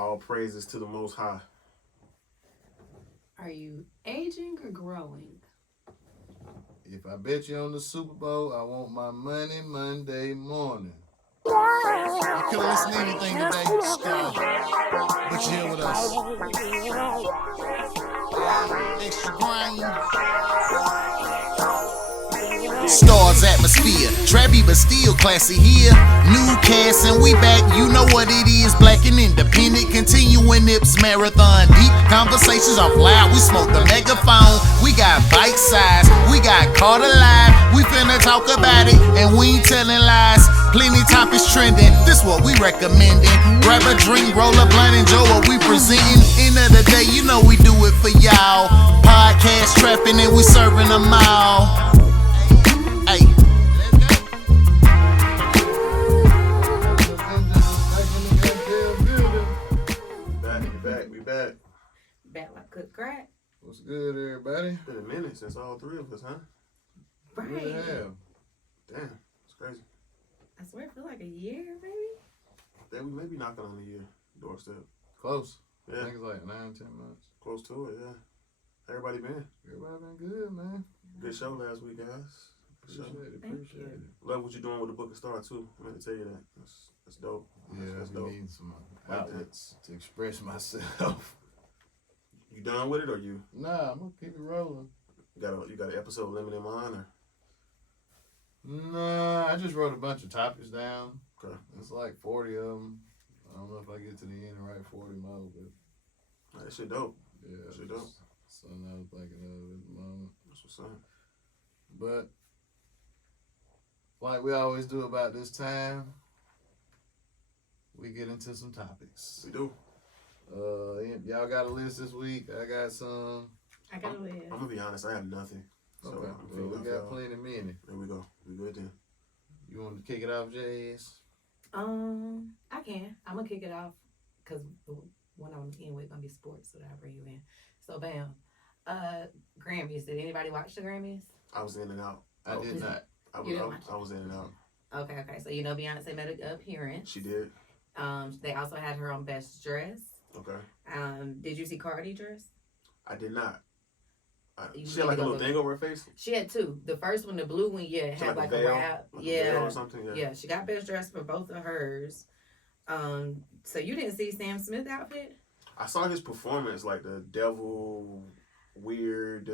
All praises to the Most High. Are you aging or growing? If I bet you on the Super Bowl, I want my money Monday morning. You couldn't listen to anything today, Scott, but you here with us. Extra grain. Stars atmosphere, trappy but still classy here. New cast and we back, you know what it is. Black and independent, continuing Nips marathon. Deep conversations off loud, we smoke the megaphone. We got bite size, we got caught alive. We finna talk about it and we ain't telling lies. Plenty topics trending, this what we recommending. Grab a drink, roll a blunt, enjoy what we presenting. End of the day, you know we do it for y'all. Podcast trapping and we serving them all. Hey. We back. Back like cooked crack. What's good, everybody? It's been a minute since all three of us, huh? Right. Yeah. Damn, it's crazy. I swear it feel like a year, maybe. Then we may be knocking on the year doorstep. Close. Yeah. I think it's like 9-10 months. Close to it, yeah. Everybody been? Everybody been good, man. Good show last week, guys. Good show. Appreciate it. Love what you're doing with the Book of Star, too. I'm going to tell you that. That's dope. Yeah, that's I dope. need some outlets to express myself. You done with it, or you? Nah, I'm gonna keep it rolling. You got an episode limit in mind, or? Nah, I just wrote a bunch of topics down. Okay. It's like 40 of them. I don't know if I get to the end and write 40 more, but That shit dope. yeah, That shit dope. Something I was thinking of at the moment. That's what's up. But like we always do about this time, we get into some topics. We do. Y'all got a list this week. I got some. I got a list. I'm going to be honest. I have nothing. So Okay. I'm Well, feeling we got off, plenty many. There we go. We good then. You want to kick it off, Jazz? I can. I'm gonna kick it off because the one I'm in with gonna be sports, so that I bring you in. So bam, Grammys. Did anybody watch the Grammys? I was in and out. I did not. I You didn't watch was in and out. Okay. So you know Beyonce made an appearance. She did. They also had her on Best Dress. Okay. Did you see Cardi dress? I did not. You She had like a need to little go thing over her face. She had two. The first one, the blue one, yeah, She had like a veil, wrap. like a veil Yeah. or something. Yeah, she got Best Dress for both of hers. So you didn't see Sam Smith outfit? I saw his performance, like the devil, weird,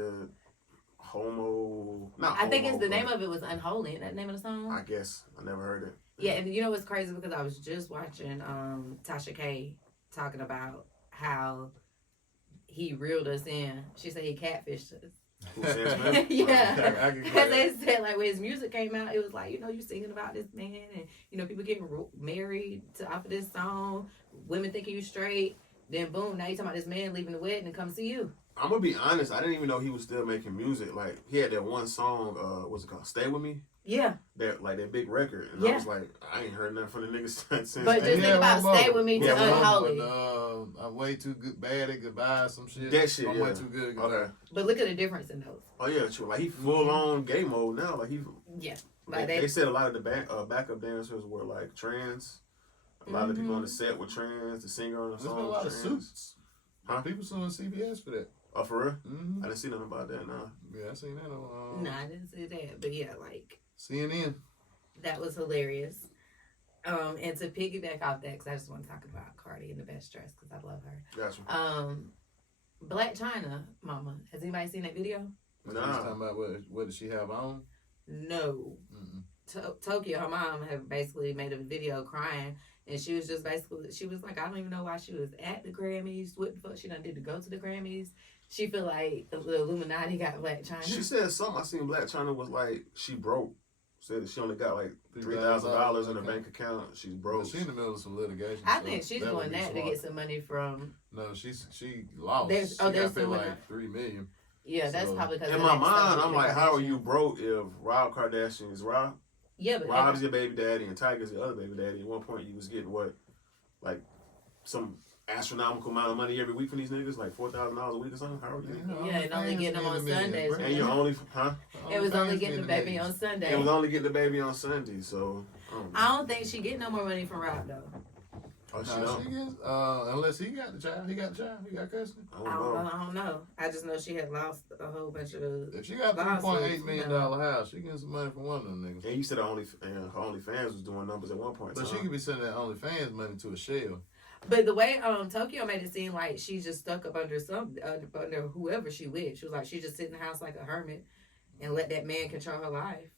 homo. Not I think homo, it's the but name of it was Unholy. Isn't that the name of the song? I guess I never heard it. Yeah, and you know what's crazy, because I was just watching Tasha K talking about how he reeled us in. She said he catfished us. Who, Sam Smith? Yeah, I can because get they said like when his music came out, it was like, you know, you singing about this man, and you know people getting married off of this song, women thinking you straight. Then boom, now you talking about this man leaving the wedding and come see you. I'm gonna be honest. I didn't even know he was still making music. Like he had that one song. What's it called? Stay With Me. Yeah, That big record, and Yeah. I was like, I ain't heard nothing from the niggas since. but just then. think about one more. Stay With Me to Yeah, one more. Unholy. I'm way too good, bad at goodbye. Some shit. That shit, I'm yeah. way too good at goodbye. Okay. But look at the difference in those. Oh yeah, true. Like he full on gay mode now. Like he. Yeah, like They said a lot of the backup dancers were like trans. A lot of the people on the set were trans. The singer on the There's been song a lot was of trans. suits. Huh? People suing CBS for that. Oh, for real? Mm-hmm. I didn't see nothing about that. Nah. Yeah, I seen that on Nah, I didn't see that. But yeah, like CNN. that was hilarious. And to piggyback off that, because I just want to talk about Cardi in the Best Dress because I love her. Gotcha. Black China, Mama. Has anybody seen that video? Nah. Talking about what does she have on? No. Tokyo, her mom, had basically made a video crying, and she was just basically, she was like, I don't even know why she was at the Grammys. What the fuck she done did to go to the Grammys? She feel like the Illuminati got Black China. She said something. I seen Black China was like she broke. Said that she only got like $3,000 in her bank account. She's broke. Well, she in the middle of some litigation. I so think she's doing that to get some money from. No, she lost. She got paid suing her. like $3 million. Yeah, that's So, probably because In my mind, I'm like, how are you broke if Rob Kardashian is Rob? Yeah, but Rob's your baby daddy and Tiger's your other baby daddy. At one point, you was getting what, like some astronomical amount of money every week from these niggas, like $4,000 a week or something. How are you? Yeah, and only getting them on Sundays. And you're only, huh? It was only getting the baby on Sunday. It was only getting the baby on Sunday, so. I don't think she get no more money from Rob though. Oh, she Nah, don't. she gets, unless he got the child. He got the child. He got custody. I don't I don't know. I just know she had lost a whole bunch of. If she got $3.8 million house, she getting some money from one of them niggas. And you said her OnlyFans was doing numbers at one point. But she could be sending that OnlyFans money to a shell. But the way Tokyo made it seem like she just stuck up under under whoever she with. She was like she just sit in the house like a hermit and let that man control her life.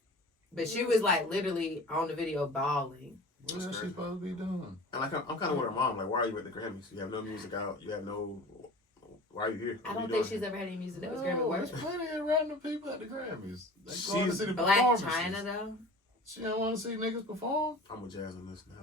But she was like literally on the video bawling. What else she supposed to be doing? And like I'm kind of with her mom. Like, why are you at the Grammys? You have no music out. You have no. Why are you here? I don't think she's ever had any music that was Grammy worthy. There's plenty of random people at the Grammys. They going to see the Black performances. China though. She don't want to see niggas perform. I'm with Jazz on this now.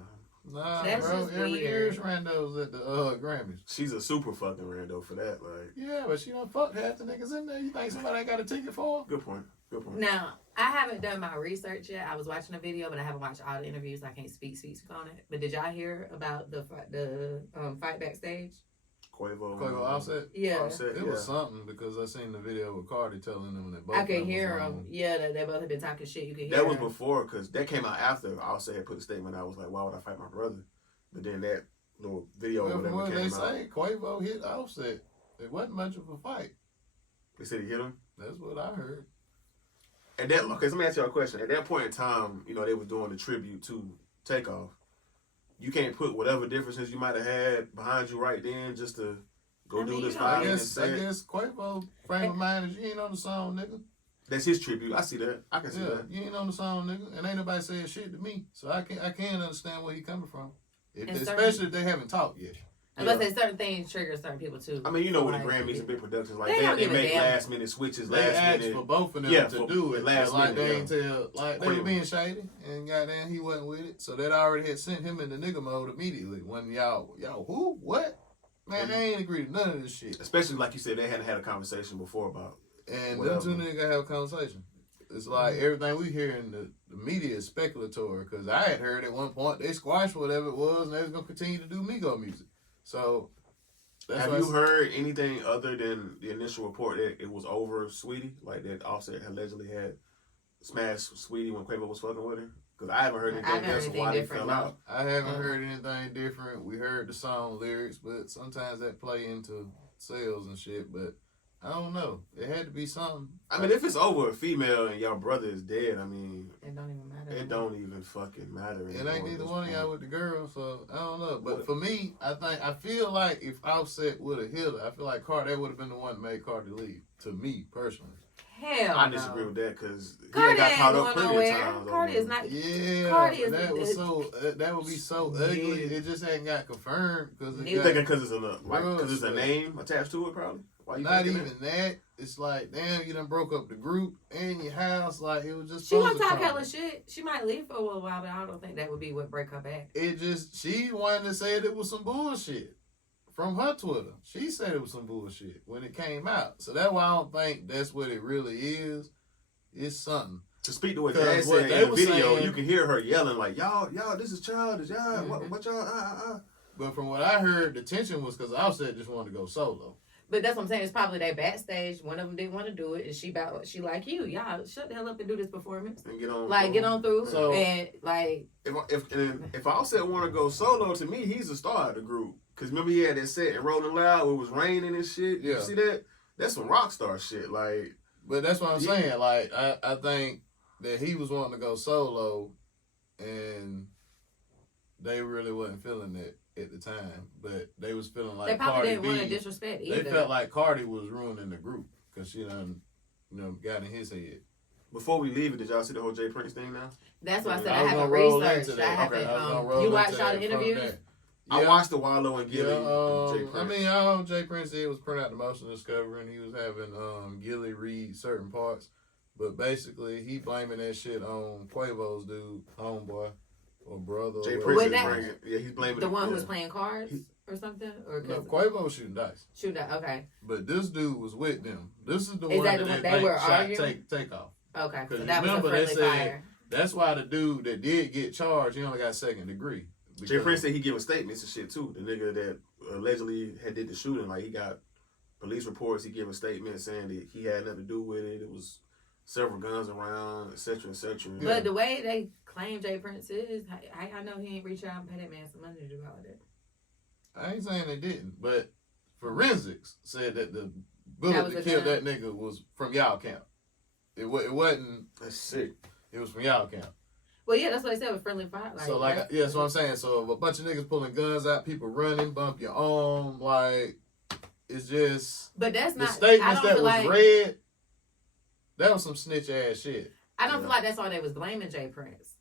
Nah, That's bro. just Every weird. year's randos at the Grammys. She's a super fucking rando for that. Like, Yeah, but she done fucked half the niggas in there. You think somebody ain't got a ticket for her? good point. Good point. Now, I haven't done my research yet. I was watching a video, but I haven't watched all the interviews. I can't speak on it. But did y'all hear about the fight backstage? Quavo Offset? Yeah. Offset, It was something because I seen the video with Cardi telling them that both I of could them hear was them. on. Yeah, they both have been talking shit. You could hear That was them. before, because that came out after Offset had put a statement. I was like, why would I fight my brother? But then that little video Well, or from whatever what they came out. say, Quavo hit Offset. It wasn't much of a fight. They said he hit him. That's what I heard. At that, okay, so let me ask you a question. At that point in time, you know, they were doing the tribute to Takeoff. You can't put whatever differences you might have had behind you right then just to go do this I fighting and guess say Quavo frame of mind is you ain't on the song, nigga. that's his tribute. I see that. I can see Yeah, that. you ain't on the song, nigga, and ain't nobody saying shit to me, so I can understand where he coming from. Especially if they haven't talked yet. I was about to say certain things trigger certain people too. I mean, you know, So, with the like, Grammys and big productions, like They don't they give a make damn. last minute switches, They last asked minute. for both of them Yeah, to for do it, last but like minute, they ain't tell, like they were Quavo. being shady, and goddamn he wasn't with it, so that already had sent him into nigga mode immediately. When y'all who what? Man, they ain't agreed to none of this shit. Especially like you said, they hadn't had a conversation before about. And Whatever. them two niggas gotta have a conversation. It's like everything we hear in the media is speculatory. Because I had heard at one point they squashed whatever it was, and they was gonna continue to do Migo music. So that's Have why you heard anything other than the initial report that it was over Sweetie, like that Offset allegedly had smashed Sweetie when Quavo was fucking with her? Because I haven't heard I anything haven't heard else of anything why they different, fell no. out. I haven't heard anything different. We heard the song lyrics, but sometimes that play into sales and shit. But I don't know. It had to be something. I mean, if it's over a female and your brother is dead, I mean, It don't even matter. it don't even fucking matter. It anymore ain't at neither this one of y'all point. with the girl, so I don't know. But What? for me, I feel like if Offset would have hit her, I feel like Cardi would have been the one that made Cardi leave. To me personally. Hell I no. disagree with that because he Cardi got ain't caught up going plenty nowhere. of times. Cardi over is not. Yeah, Cardi but is- that was so. That would be so ugly. It just ain't got confirmed because You thinking because it's a Bro, name attached to it, probably? Why you not thinking even that. It's like, damn, you done broke up the group and your house. Like it was just. She gonna supposed to talk crumble. hella shit. She might leave for a little while, but I don't think that would be what break her back. It just, she wanted to say it was some bullshit from her Twitter. She said it was some bullshit when it came out. So that's why I don't think that's what it really is. It's something. To speak to what Because Jazz what said they in the were video, saying- you can hear her yelling like, y'all, this is childish, y'all, Mhm. what y'all, But from what I heard, the tension was because Offset just wanted to go solo. But that's what I'm saying. It's probably they backstage. One of them didn't want to do it, and she like you. Y'all shut the hell up and do this performance. and get on. Like get on through. So- and like If Offset want to go solo, to me, he's the star of the group. Because remember he had that set in Rolling Loud where it was raining and shit? Yeah. You see that? That's some rock star shit. Like, But that's what I'm Yeah. saying. Like, I think that he was wanting to go solo, and they really wasn't feeling that at the time. But they was feeling like they probably Cardi didn't want to B. disrespect either. They felt like Cardi was ruining the group because she done, got in his head. before we leave it, did y'all see the whole Jay Prince thing now? That's why I said I I was haven't gonna roll researched. into I that. haven't. Okay, I was gonna roll You into watched all that the from interviews? that. I Yeah. watched the Wallow and Gilly. Yeah, Jay Prince. I mean, all Jay Prince did was print out the motion discovery, and he was having Gilly read certain parts. But basically, he blaming that shit on Quavo's dude, homeboy, or brother. Jay or Prince When is that- bringing. Yeah, he's blaming The one who yeah. was playing cards or something, or No, 'cause- Quavo was shooting dice. shoot that. Okay, But this dude was with them. This is the Is one that that the one they they were shot arguing? take off. okay. So 'Cause that was a remember they friendly said- fire. That's why the dude that did get charged, he only got second degree. Jay Prince said he giving statements and shit too. The nigga that allegedly had did the shooting, like he got police reports. He giving statements saying that he had nothing to do with it. It was several guns around, etc., etc. But the way they claim Jay Prince is, I know he ain't reach out and pay that man some money to do all of that. I ain't saying they didn't, but forensics said that the bullet that killed that nigga was from y'all camp. It wasn't. That's sick. It was from y'all camp. Well, yeah, that's what I said with friendly fire. Like, So, like, yeah, that's what I'm saying. So, if a bunch of niggas pulling guns out, people running, bump your arm, like, it's just. But that's not. The statements that was like, read, that was some snitch ass shit. I don't feel like that's all they was blaming Jay Prince.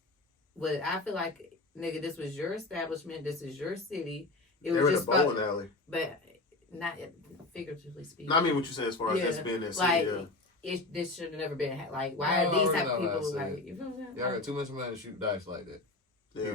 But I feel like, nigga, this was your establishment. This is your city. It was just a bowling alley. But not figuratively speaking. No, I mean what you saying as far as that's being that city. Like, this should have never been like. Why are these type of people like? You feel what I'm saying? Y'all got too much money to shoot dice like that. Yeah.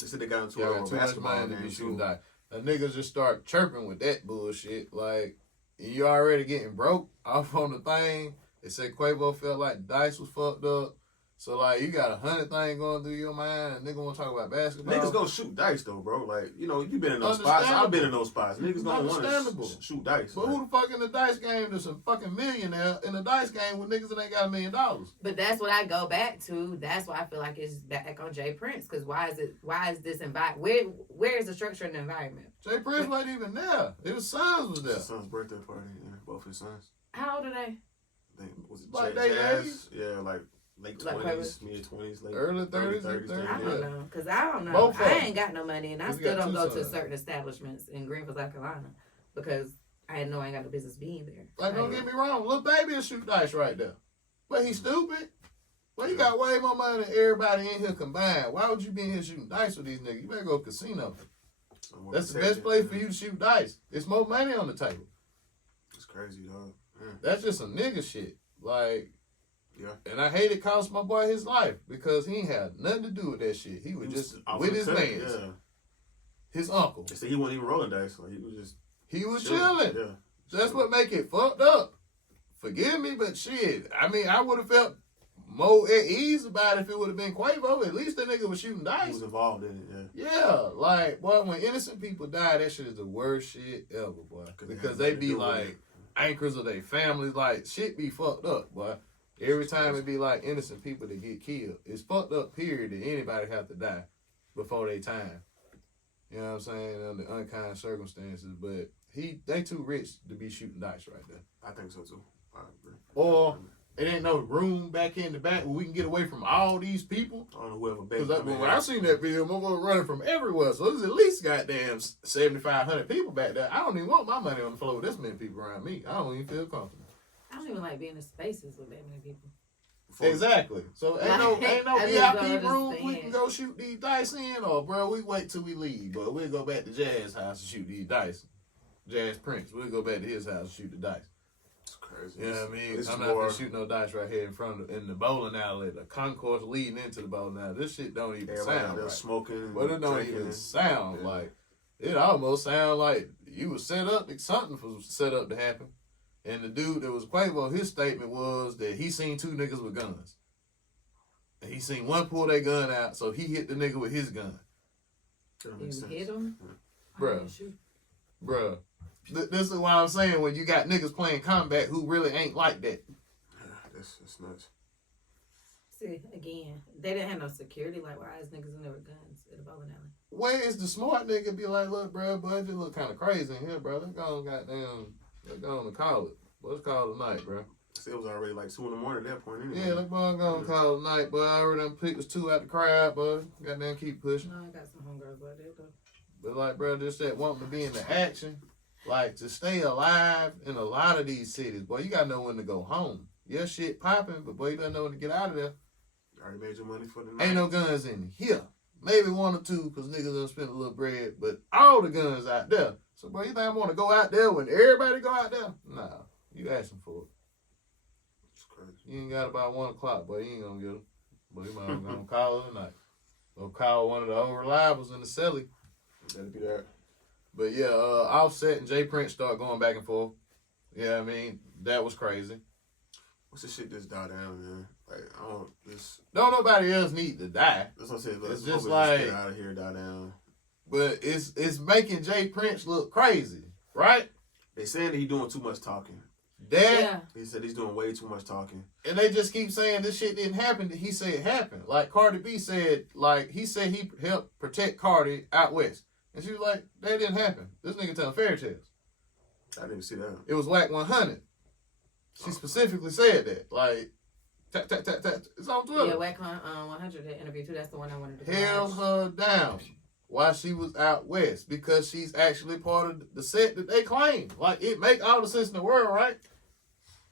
They said they got into Y'all got too much money to be shooting dice. The niggas just start chirping with that bullshit. Like, you already getting broke off on the thing. They said Quavo felt like dice was fucked up. So, like, you got 100 things going through your mind, and nigga want to talk about basketball. Niggas gonna shoot dice, though, bro. Like, you know, you been in those spots. I've been in those spots. Niggas gonna want to shoot dice. But who the fuck in the dice game there's a fucking millionaire in the dice game with niggas that ain't got $1 million? But that's what I go back to. That's why I feel like it's back on Jay Prince. Because why is this environment? Where is the structure in the environment? Jay Prince wasn't even there. His sons was there. His son's birthday party, yeah. Both his sons. How old are they? I think, was it like Jazz? Yeah, like late 20s, mid 20s, late early 30s. I don't know. Because I don't know. Both I ain't got no money, and I still don't go to sons. certain establishments in Greenville, South Carolina, because I know I ain't got no business being there. Like, don't get me wrong. Little baby will shoot dice right there. But he's stupid. Well, you got way more money than everybody in here combined. Why would you be in here shooting dice with these niggas? You better go casino. That's the best place for you to shoot dice. It's more money on the table. It's crazy, dog. Yeah. That's just some nigga shit. Like, yeah. And I hate it cost my boy his life because he ain't had nothing to do with that shit. He was just with his mans. Yeah. His uncle. They said he wasn't even rolling dice. Like, he was chilling. Yeah. That's what make it fucked up. Forgive me, but shit. I mean, I would have felt more at ease about it if it would have been Quavo. At least the nigga was shooting dice. He was involved in it, yeah. Yeah, like, boy, when innocent people die, that shit is the worst shit ever, boy. Because they be like anchors of their families. Like, shit be fucked up, boy. Every time it be like innocent people that get killed. It's fucked up, period, that anybody have to die before their time. You know what I'm saying? Under unkind circumstances. But they too rich to be shooting dice right there. I think so, too. I agree. Or it ain't no room back in the back where we can get away from all these people. I don't know whoever baby. Because when I seen that video, my boy running from everywhere. So there's at least goddamn 7,500 people back there. I don't even want my money on the floor with this many people around me. I don't even feel comfortable. I don't even like being in spaces with that many people. Exactly. So ain't no VIP room we can go shoot these dice in, or bro, we wait till we leave, but we'll go back to Jazz house and shoot these dice. Jazz Prince, we'll go back to his house and shoot the dice. It's crazy. You know what I mean? I'm not gonna shoot no dice right here in the bowling alley, the concourse leading into the bowling alley. This shit don't even sound right. Smoking, but it don't even sound like. It almost sound like you was set up. Something was set up to happen. And the dude that was Quavo, his statement was that he seen two niggas with guns. And he seen one pull their gun out, so he hit the nigga with his gun. You hit him? Bruh. This is why I'm saying when you got niggas playing combat who really ain't like that. That's nuts. See, again, they didn't have no security. Like, why is niggas in there with guns at a bowling alley? Where is the smart nigga be like, look, bro, budget look kind of crazy in here, bro. Let's go and call it. Let's call it a night, bro. It was already like 2 in the morning at that point, anyway. Yeah, let's go and call it a night, but I already done picked us 2 out the crowd, but goddamn keep pushing. No, I got some homegirls like that, though. But, like, bro, just that wanting to be in the action, like, to stay alive in a lot of these cities, boy, you got to know when to go home. Yeah, shit popping, but, boy, you got to know when to get out of there. You already made your money for the night. Ain't no guns in here. Maybe 1 or 2, because niggas done spent a little bread, but all the guns out there. So, boy, you think I want to go out there when everybody go out there? Nah, you asking for it. It's crazy. You ain't got about 1 o'clock, boy, you ain't going to get them. But you might as well call it a night. Or call one of the old reliables in the celly. That'll be that. But yeah, Offset and Jay Prince start going back and forth. Yeah, I mean, that was crazy. What's this shit just die down, man? Like, Don't nobody else need to die. That's what I said. It's just like, get out of here, die down. But it's making Jay Prince look crazy, right? They saying that he doing too much talking. He said he's doing way too much talking. And they just keep saying this shit didn't happen. He said it happened. Like Cardi B said, he said he helped protect Cardi out west. And she was like, that didn't happen. This nigga telling fairy tales. I didn't see that. It was whack 100. She specifically said that. Like, tap, tap, tap, tap. It's on Twitter. Yeah, whack 100 that interview too. That's the one I wanted to Held her down while she was out west because she's actually part of the set that they claim. Like, it make all the sense in the world, right?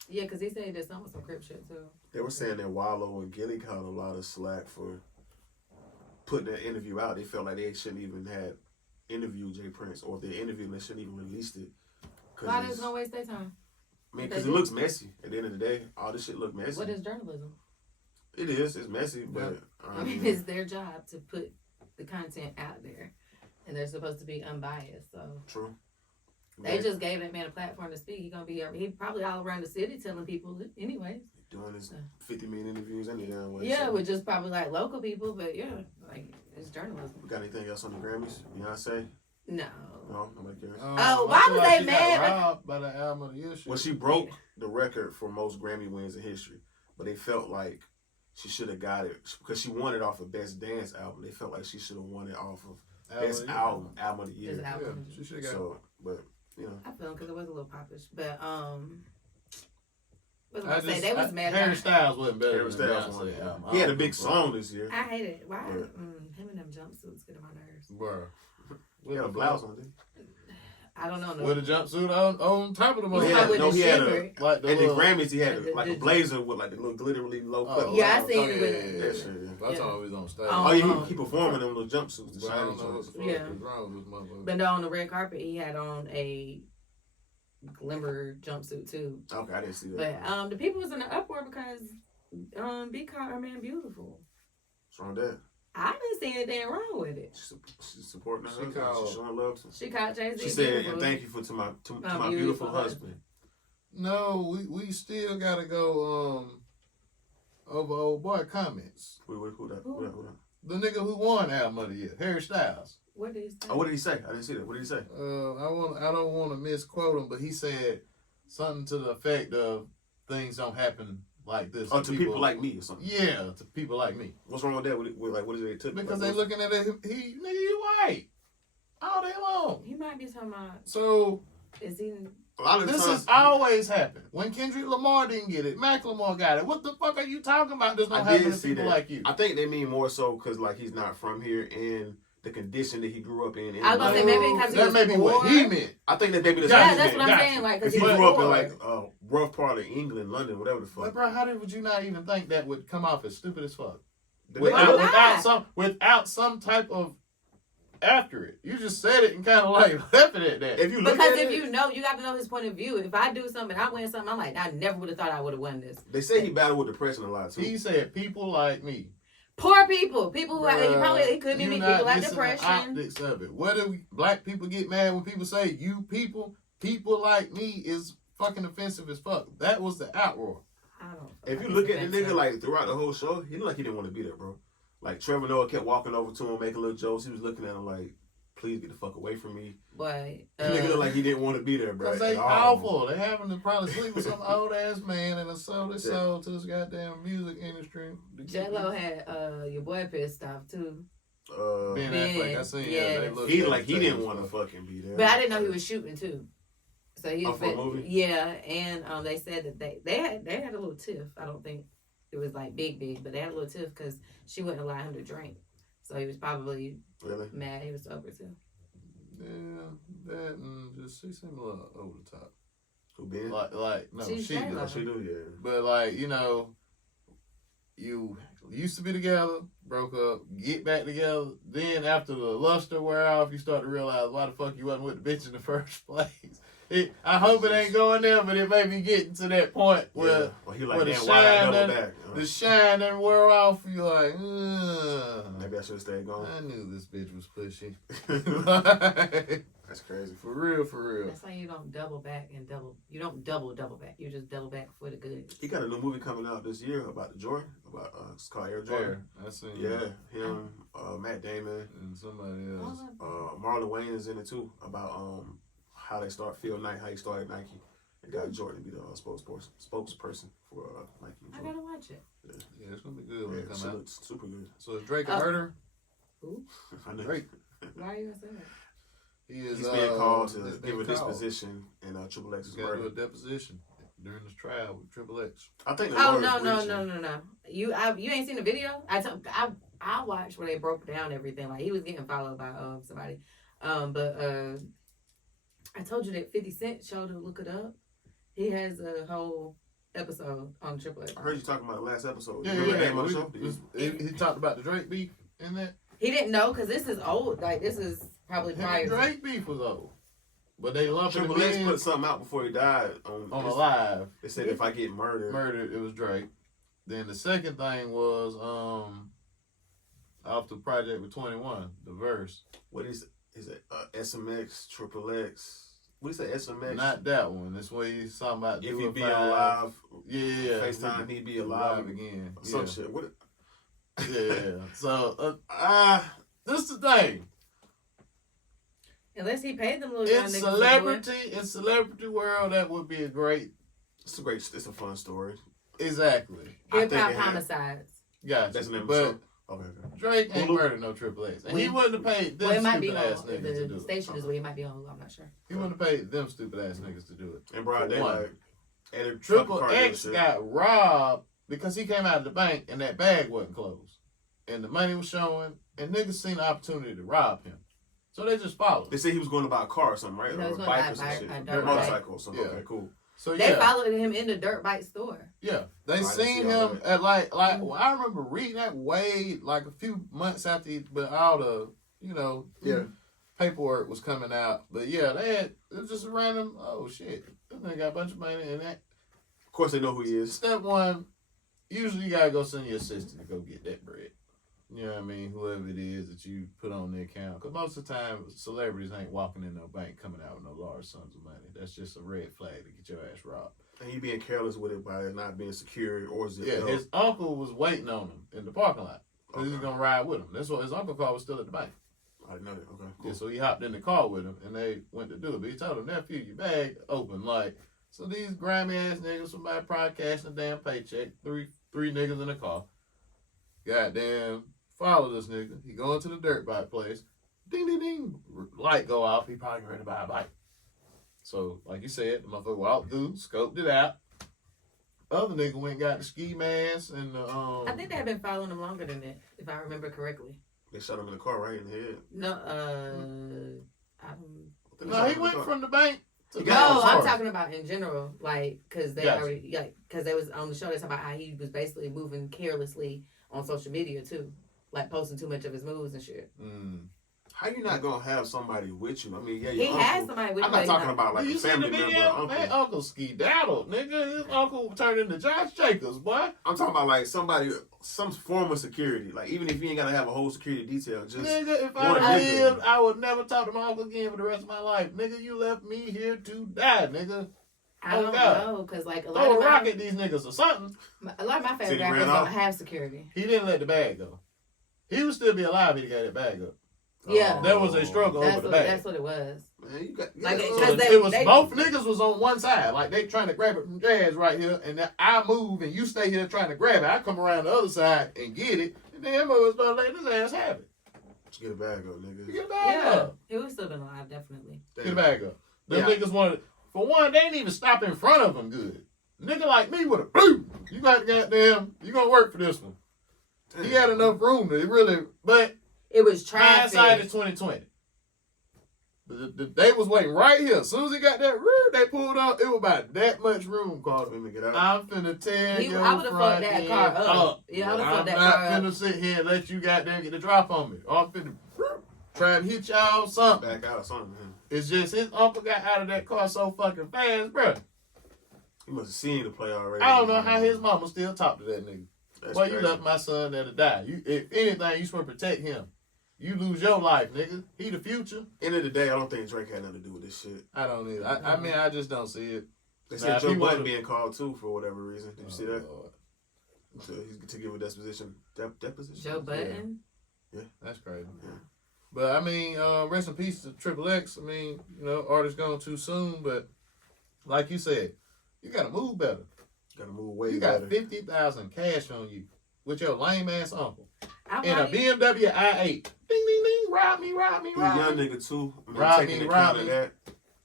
Yeah, because he said he did some with some crip shit too. They were saying that Wallow and Gilly caught a lot of slack for putting that interview out. They felt like they shouldn't even have interviewed Jay Prince, or if they interviewed him, they shouldn't even released it. Why there's no waste their time? I mean, because it looks messy. At the end of the day, all this shit look messy. What is journalism? It is. It's messy, but I mean, it's their job to put the content out there, and they're supposed to be unbiased. So true. They just gave that man a platform to speak. He probably all around the city telling people anyways. Doing his 50 million interviews anyhow. Yeah, with just probably like local people, but yeah, like it's journalism. We got anything else on the Grammys? Beyonce? No. No, nobody cares. Why was they mad? Robbed by the album of the year. Well, she broke the record for most Grammy wins in history, but they felt like she should have got it because she won it off of Best Dance Album. They felt like she should have won it off of Best Album of the Year. Yeah, she should have got it. So, but you know, I feel because it was a little popish, but what was I say? They was mad. Harry Styles wasn't better. Harry Styles won it. He had a big song this year. I hate it. Why? Him and them jumpsuits get on my nerves. Bro. He had a blouse on, didn't he? I don't know. With a jumpsuit on top of the he motherfucker. had like the Grammys, he had a blazer with like the little glittery low cut. Yeah, I seen it with that shit. That's all he was on stage. He performing them little jumpsuits. The shiny joints. But no, on the red carpet, he had on a glimmer jumpsuit too. Okay, I didn't see that. But the people was in the uproar because B called her man beautiful. What's wrong with that? I didn't see anything wrong with it. She's supporting her husband. She's showing love to him. She called Jay-Z. She said, and thank you to my beautiful husband. No, we still gotta go over old boy comments. Who that? The nigga who won album of the year, Harry Styles. What did he say? Oh, what did he say? I didn't see that. What did he say? I don't want to misquote him, but he said something to the effect of things don't happen like this. Oh, to people like me or something. Yeah, to people like me. What's wrong with that? What is it they took? Because they looking at it, nigga, you white all day long. He might be talking about. So is he? This has always happened. When Kendrick Lamar didn't get it, Macklemore got it. What the fuck are you talking about? This don't happen to people like you. I think they mean more so because like he's not from here and the condition that he grew up in. I was gonna say maybe because that may be what he meant. I think that maybe that's what I'm saying. Like because he grew up in like rough part of England, London, whatever the fuck. But bro, would you not even think that would come off as stupid as fuck? Without some type of after it. You just said it and kind of like left it at that. You know, you got to know his point of view. If I do something and I win something, I'm like, I never would have thought I would have won this. They say he battled with depression a lot too. He said people like me. Poor people who he could be people like depression. Optics of it. What do black people get mad when people say you people like me is fucking offensive as fuck? That was the outroar. If you look at the nigga like throughout the whole show, he looked like he didn't want to be there, bro. Like Trevor Noah kept walking over to him, making little jokes. He was looking at him like, "Please get the fuck away from me." But nigga looked like he didn't want to be there, bro. Cause they awful. They having to probably sleep with some old ass man and sold his soul to this goddamn music industry. J-Lo had your boy pissed off too. Ben Affleck, I seen he didn't want to fucking be there. But I didn't know he was shooting too. So he was for a movie? Yeah, and they said that they had a little tiff. I don't think it was like big, but they had a little tiff because she wouldn't allow him to drink. So he was probably mad. He was sober too. Yeah, that and just she seemed a little over the top. Who Ben? Like no, she do. She do, yeah. But like you used to be together, broke up, get back together. Then after the luster wear off, you start to realize why the fuck you wasn't with the bitch in the first place. I hope it ain't going there, but it may be getting to that point where, where the shine done wear off. You like, maybe I should have stayed gone. I knew this bitch was pushy. That's crazy. For real. That's why you don't double back. You don't double back. You just double back for the good. He got a new movie coming out this year about the Jordan. It's called Air Jordan. I seen. Yeah, him, Matt Damon, and somebody else. Marlon Wayne is in it too. About how they start Phil Knight, how he started Nike, and got Jordan to be the spokesperson for Nike. I gotta watch it. Yeah, it's gonna be good when it comes out. Looks super good. So is Drake a murderer? Who? I know. Drake. Why are you gonna say that? He's being called to give a disposition in Triple X's Got to do a murder. deposition during this trial with Triple X. I think. Oh no! You ain't seen the video? I watched where they broke down everything. Like he was getting followed by somebody, but I told you that 50 Cent showed to look it up. He has a whole episode on Triple X. I heard you talking about the last episode. He talked about the Drake beef in that. He didn't know because this is old. Like this is probably prior. Drake beef was old, but they lumped him Triple X in put something out before he died on a live. They said if I get murdered, it was Drake. Then the second thing was off the project with 21, the verse. What is it? SMX, Triple X. What do you say? SMX? Not that one. That's what he's talking about. If he be alive, yeah. FaceTime, he'd be alive again. Some shit. What? Yeah. So, this is the thing. Unless he paid them little in celebrity world, that would be a great. It's a fun story. Exactly. Hip hop homicides. Gotcha. That's the name but of okay. Drake ain't murdered no Triple X, and he wouldn't have paid them stupid ass niggas to do it. The station is where he might be on. I'm not sure. He wouldn't have paid them stupid ass niggas to do it. And broad daylight. And Triple X got robbed because he came out of the bank and that bag wasn't closed, and the money was showing, and niggas seen the opportunity to rob him, so they just followed. They said he was going to buy a car or something, right? No, or a bike or some shit. A motorcycle or something. Yeah. Okay, cool. So they followed him in the dirt bike store. Yeah, they seen him at like well, I remember reading that way like a few months after but all the paperwork was coming out. But yeah, it was just a random. Oh shit, they got a bunch of money in that. Of course, they know who he is. Step one, usually you gotta go send your assistant to go get that bread. You know what I mean? Whoever it is that you put on the account. Because most of the time, celebrities ain't walking in no bank coming out with no large sums of money. That's just a red flag to get your ass robbed. And you being careless with it by not being secure or zipped Yeah, up. his uncle was waiting on him in the parking lot. Because he was going to ride with him. That's what his uncle car was still at the bank. I know that. Okay, cool. Yeah, so he hopped in the car with him and they went to do it. But he told him, nephew, your bag open. Like, so these grimy ass niggas, somebody probably cashing a damn paycheck. Three niggas in the car. Goddamn. Follow this nigga. He going to the dirt bike place. Ding, ding, ding. Light go off. He probably ready to buy a bike. So, like you said, the motherfucker walked through, scoped it out. Other nigga went and got the ski mask and the I think they have been following him longer than that, if I remember correctly. They shot him in the car right in the head. No, he went from the bank. I'm talking about in general, like, because they Gotcha. already, because they was on the show. They talking about how he was basically moving carelessly on social media too. Like posting too much of his moves and shit. How you not gonna have somebody with you? I mean, yeah, he has somebody with him. I'm not talking about like a family member or uncle. That uncle skedaddled, nigga. His uncle turned into Josh Jacobs, boy. I'm talking about like somebody, some form of security. Like even if you ain't gotta have a whole security detail, just nigga, if I lived, I would never talk to my uncle again for the rest of my life. Nigga, you left me here to die, nigga. I don't know, because like a lot of rock at these niggas or something. A lot of my favorite rappers don't have security. He didn't let the bag go. He would still be alive if he got that bag up. Yeah, there was a struggle over the bag. That's what it was. Man, you got, like it was both niggas was on one side, like they trying to grab it from Jazz right here, and then I move and you stay here trying to grab it. I come around the other side and get it, and then was gonna let his ass have it. Just get a bag up, nigga. Get a bag up. He would still been alive, definitely. Damn. Get a bag up. Them niggas wanted, for one, they didn't even stop in front of him good. Nigga like me with a boom. You got goddamn, you gonna work for this one. Damn. He had enough room to really, but it was traffic. Hindsight is 2020. They was waiting right here. As soon as he got that they pulled up. It was about that much room, Carter. I'm finna tear your I would have fucked that car up. Yeah, I would have fucked that car up. I'm not finna sit here and let you goddamn get the drop on me. I'm finna try and hit y'all something. Back out or something. Man. It's just his uncle got out of that car so fucking fast, bro. He must have seen the play already. I don't know how his mama still talk to that nigga. That's Boy, crazy. You left my son there to die. If anything, you supposed to protect him. You lose your life, nigga. He the future. End of the day, I don't think Drake had nothing to do with this shit. I don't either. I mean, I just don't see it. They said Joe Budden being called too for whatever reason. Did you see that? To give a deposition. Deposition? Joe Budden? Yeah. That's crazy. Yeah. But I mean, rest in peace to Triple X. I mean, artist gone too soon, but like you said, you gotta move better. Gotta move way better. You got $50,000 cash on you with your lame ass uncle. In a BMW i8. Ding, ding, ding. rob me. He a young nigga too. I mean, Rob taking me, account rob of me. that.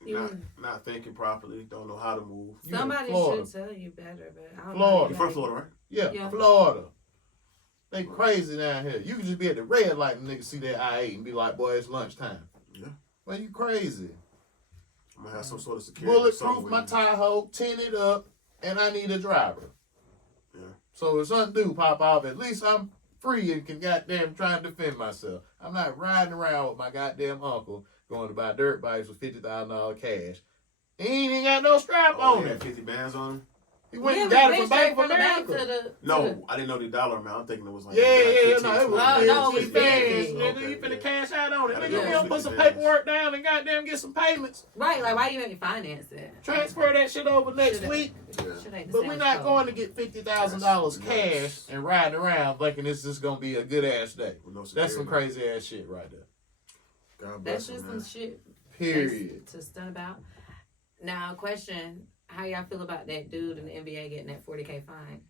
Yeah. Not thinking properly. Don't know how to move. You in Somebody Florida. should tell you better, but I don't Florida. know. You from Florida, right? Yeah, Florida. They crazy down here. You can just be at the red light and niggas see that I-8 and be like, boy, it's lunchtime. Yeah. Well, you crazy. I'm gonna have some sort of security. Bulletproof my Tahoe, tinted up, and I need a driver. Yeah. So if something do pop off, at least I'm free and can goddamn try and defend myself. I'm not riding around with my goddamn uncle going to buy dirt bikes with $50,000 cash. He ain't even got no strap on yeah, it. 50 bands on him. He went and got it from Bank of the bank America. No, I didn't know the dollar amount. I'm thinking it was like Yeah, like no, it was no, it was fast. big. Nigga, you finna cash out on it. I Nigga, didn't you know it gonna was put some 50 paperwork down and goddamn get some payments. Right, like why you make me finance it? Transfer that shit over next Should've- week. should've But we're not going to get $50,000 cash Yes. and riding around thinking this is gonna be a good ass day. With no That's some security. crazy ass shit right there. God That's bless just him, some man. shit. Period. To stun about. Now, question: how y'all feel about that dude in the NBA getting that $40K fine?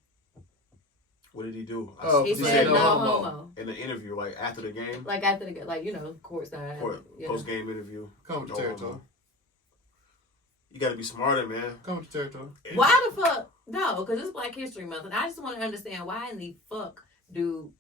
What did he do? Oh, He he said said no no homo. in the interview, like after the game, Like after the like, courtside. you know. post game interview. Come with No the territory. homo. You got to be smarter, man. Come with the territory. Why the fuck? No, because it's Black History Month, and I just want to understand why in the fuck do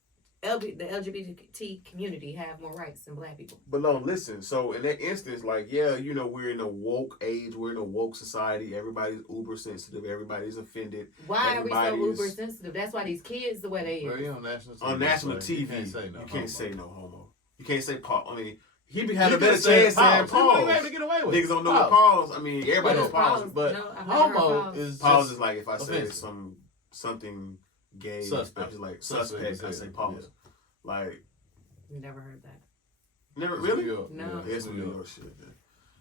the LGBT community have more rights than Black people? But no, listen. So in that instance, like, yeah, we're in a woke age. We're in a woke society. Everybody's uber sensitive. Everybody's offended. Why are we so Everybody's- uber sensitive? That's why these kids the way they Well, is. you on national TV. On national so TV, you can't say no. you can't homo. say no homo. You can't say Paul. I mean, he had You a better could've said chance saying pause. You wouldn't pause. be able to get away with it. Niggas don't know what pause. I mean, everybody What knows is pause. pause? But No, I've never heard homo pause. is Pause just is like if I say offensive. something gay, Suspect. I'm just like Suspect, suspect. I say yeah. pause. Like, Never heard that. never really. New York. No. Yeah, it's New New York. York shit. Yeah.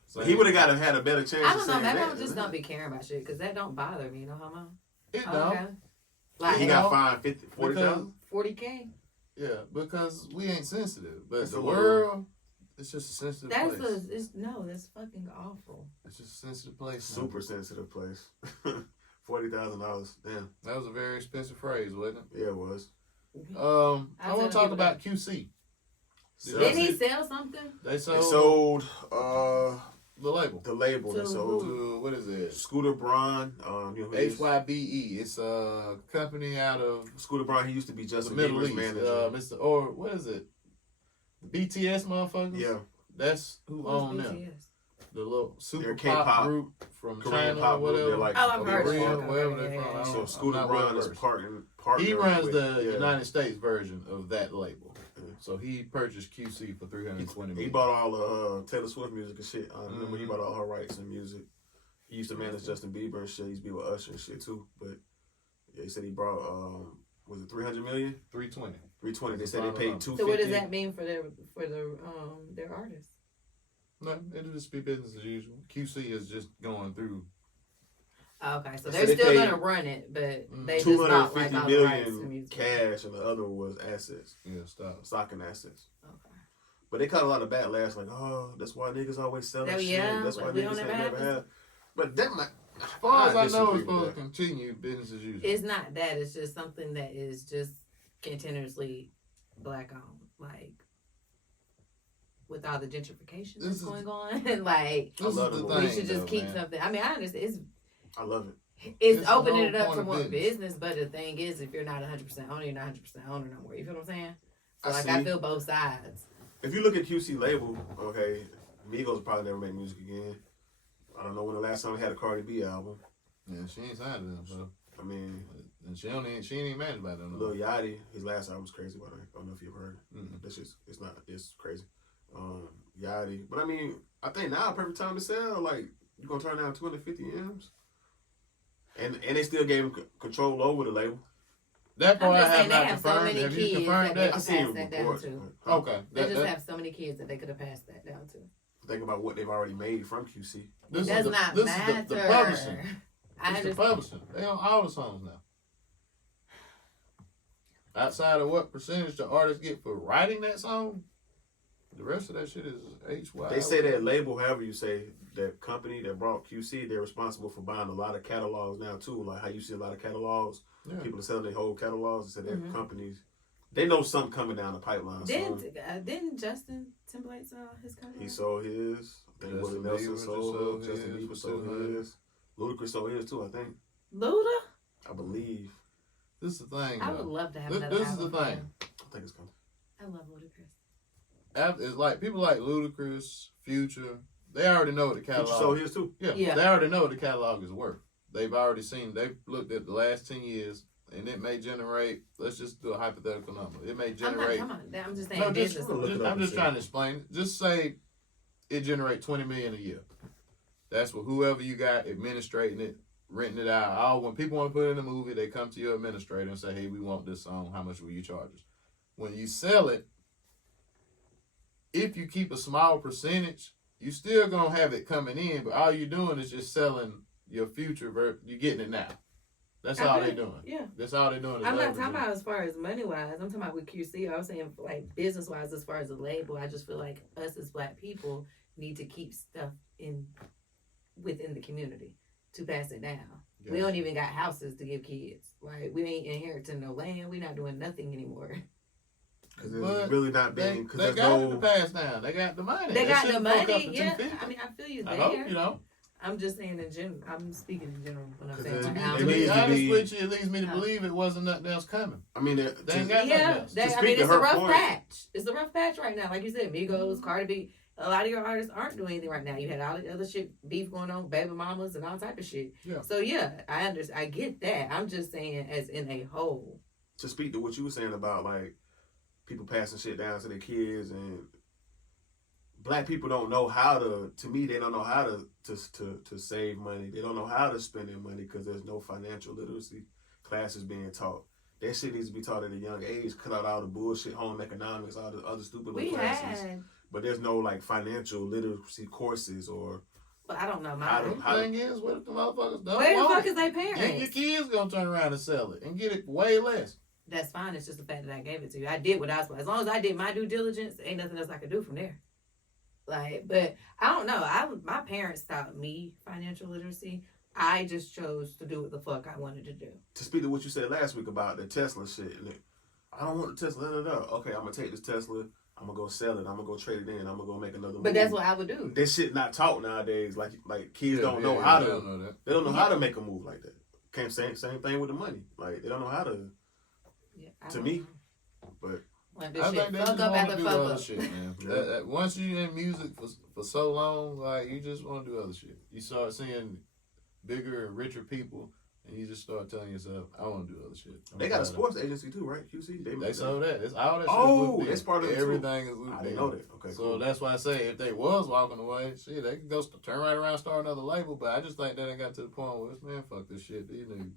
So But he would have had a better chance. I of don't know. saying Maybe that, I'll just isn't not it? be caring about shit because that don't bother me. No homo. It Oh, don't. okay. Like He got fined 40,000. Because, 40K. yeah, because we ain't sensitive. But That's the a little- world, it's just a sensitive That's place. that's fucking awful. It's just a sensitive place. Super sensitive place. $40,000. Damn. That was a very expensive phrase, wasn't it? Yeah, it was. I want to talk about QC. Didn't he sell something? They They sold sold the label. the label. They To sold To, what is it? Scooter Braun. You know who he is? HYBE. It's a company out of Scooter Braun. He used to be the Justin Middle Bieber's East. manager. Or what is it? The BTS motherfuckers? Yeah, That's who own them. BTS? The little super They're pop K-pop, group from Korean China pop or group. whatever. They're like Oh, I've heard of Korea, them. wherever Okay, they're yeah, from. yeah, I So don't- Scooter I'm not Braun is well-versed. partner. He runs with, the yeah. United States version of that label. Yeah. So he purchased QC for $320 He million. bought all the Taylor Swift music and shit. Remember, he Mhm. bought all her rights and music. He used to manage Justin Bieber and shit. He used to be with Usher and shit too. But yeah, he said he brought was it 300 million? 320. 320. They said they paid 250. So what does that mean for their artists? No, it'll just be business as usual. QC is just going through. Okay, so They they're said they still paid gonna run it, but they just 250 bought like all the rights to million music. cash, and the other was assets, stock and assets. Okay. But they caught a lot of backlash, like, oh, that's why niggas always selling Oh, shit. yeah, That's why but we niggas don't ain't ever never have had. But that might. As far as I know, disagree it's with supposed that. to continue business as usual. It's not that. It's just something that is just continuously Black owned, like with all the gentrification This that's is- going on. Like This is love the the thing, we should just though, keep man. something. I mean, I understand. I love it. It's It's the opening whole it up point for of more business. business, but the thing is, if you're not 100% owner, you're not 100% owner no more. You feel what I'm saying? So I like see. I feel both sides. If you look at QC label, okay, Migos probably never make music again. I don't know when the last time they had a Cardi B album. Yeah, she ain't signed to them, so. I mean, And she ain't even managed by them. Lil Yachty, his last album was crazy, by the way. I don't know if you've heard it. Mhm. That's just, it's crazy. Yachty. But I mean, I think now perfect time to sell. Like, you gonna turn down 250 M's? And they still gave him control over the label. That part I'm I just have saying they not have so confirmed. many Have you kids confirmed that that? I Pass seen that down reports. too. Okay. They just that- have so many kids that they could have passed that down to. Think about what they've already made from QC. this Does is not the matter. publishing. I It's the understand. publishing. They own all the songs now. Outside of what percentage the artist get for writing that song, the rest of that shit is HY. They say that label, however you say, that company that brought QC, they're responsible for buying a lot of catalogs now too. Like how you see a lot of catalogs, Yeah. people are selling their whole catalogs. They said that Mhm. companies They know something coming down the pipeline. Didn't Justin Timberlake sell his company? He sold his. I think Willie Nelson sold. Justin Bieber sold his. Ludacris sold his too, I think. Luda? I believe. This is the thing. I would love to have another This is the album. thing. I think it's coming. I love Ludacris. It's like people like Ludacris, Future. They already know what the Future catalog. sold his too. Yeah. They already know what the catalog is worth. They've already seen. They've looked at the last 10 years, and it may generate. Let's just do a hypothetical number. It may generate. I'm just saying No, business. I'm just trying to explain it. Just say it generate $20 million a year. That's what whoever you got administrating it, renting it out. When people want to put it in a movie, they come to your administrator and say, "Hey, we want this song. How much will you charge us?" When you sell it, if you keep a small percentage, you still gonna have it coming in, but all you're doing is just selling your future. You're getting it now. That's all they're doing. Yeah. That's all they're doing. I'm not talking about as far as money wise. I'm talking about with QC. I was saying like business wise, as far as a label. I just feel like us as Black people need to keep stuff within the community to pass it down. Yes. We don't even got houses to give kids. Like we ain't inheriting no land. We not doing nothing anymore. Because it's really not being. They got it to pass down. They got the money. They got the money. Yeah. I mean, I feel you there. I hope you know. I'm just saying in general. I'm speaking in general when I'm saying to be honest with you, it leads me to believe it wasn't nothing else coming. I mean, they ain't got nothing else. I mean, it's a rough patch. It's a rough patch right now. Like you said, Migos, Cardi B. A lot of your artists aren't doing anything right now. You had all the other shit, beef going on, baby mamas, and all type of shit. Yeah. So yeah, I understand. I get that. I'm just saying, as in a whole. To speak to what you were saying about like people passing shit down to their kids, and Black people don't know how to. To me, they don't know how to save money. They don't know how to spend their money because there's no financial literacy classes being taught. That shit needs to be taught at a young age. Cut out all the bullshit, home economics, all the other stupid little classes. But there's no like financial literacy courses or. But I don't know. The thing is, what if the motherfuckers don't where the want fuck is their parents? Your kids gonna turn around and sell it and get it way less. That's fine. It's just the fact that I gave it to you. I did what I was supposed. As long as I did my due diligence, ain't nothing else I could do from there. Like, but I don't know. My parents taught me financial literacy. I just chose to do what the fuck I wanted to do. To speak to what you said last week about the Tesla shit, I don't want the Tesla. Okay, I'm gonna take this Tesla. I'm gonna go sell it. I'm gonna go trade it in. I'm gonna go make another. But that's what I would do. That shit not taught nowadays. Like kids don't know how to. They don't know how to make a move like that. Same thing with the money. Like they don't know how to. Yeah, to me, but. I think they just want to do other shit, man. Once you in music for so long, like you just want to do other shit. You start seeing bigger and richer people, and you just start telling yourself, "I want to do other shit." They got a sports agency too, right? QC. They sold that. It's all that. Oh, shit that's part of it. Everything is. I didn't know that. Okay, so cool. that's why I say if they was walking away, shit, they could go turn right around, start another label. But I just think that ain't got to the point where it's man, fuck this shit. These niggas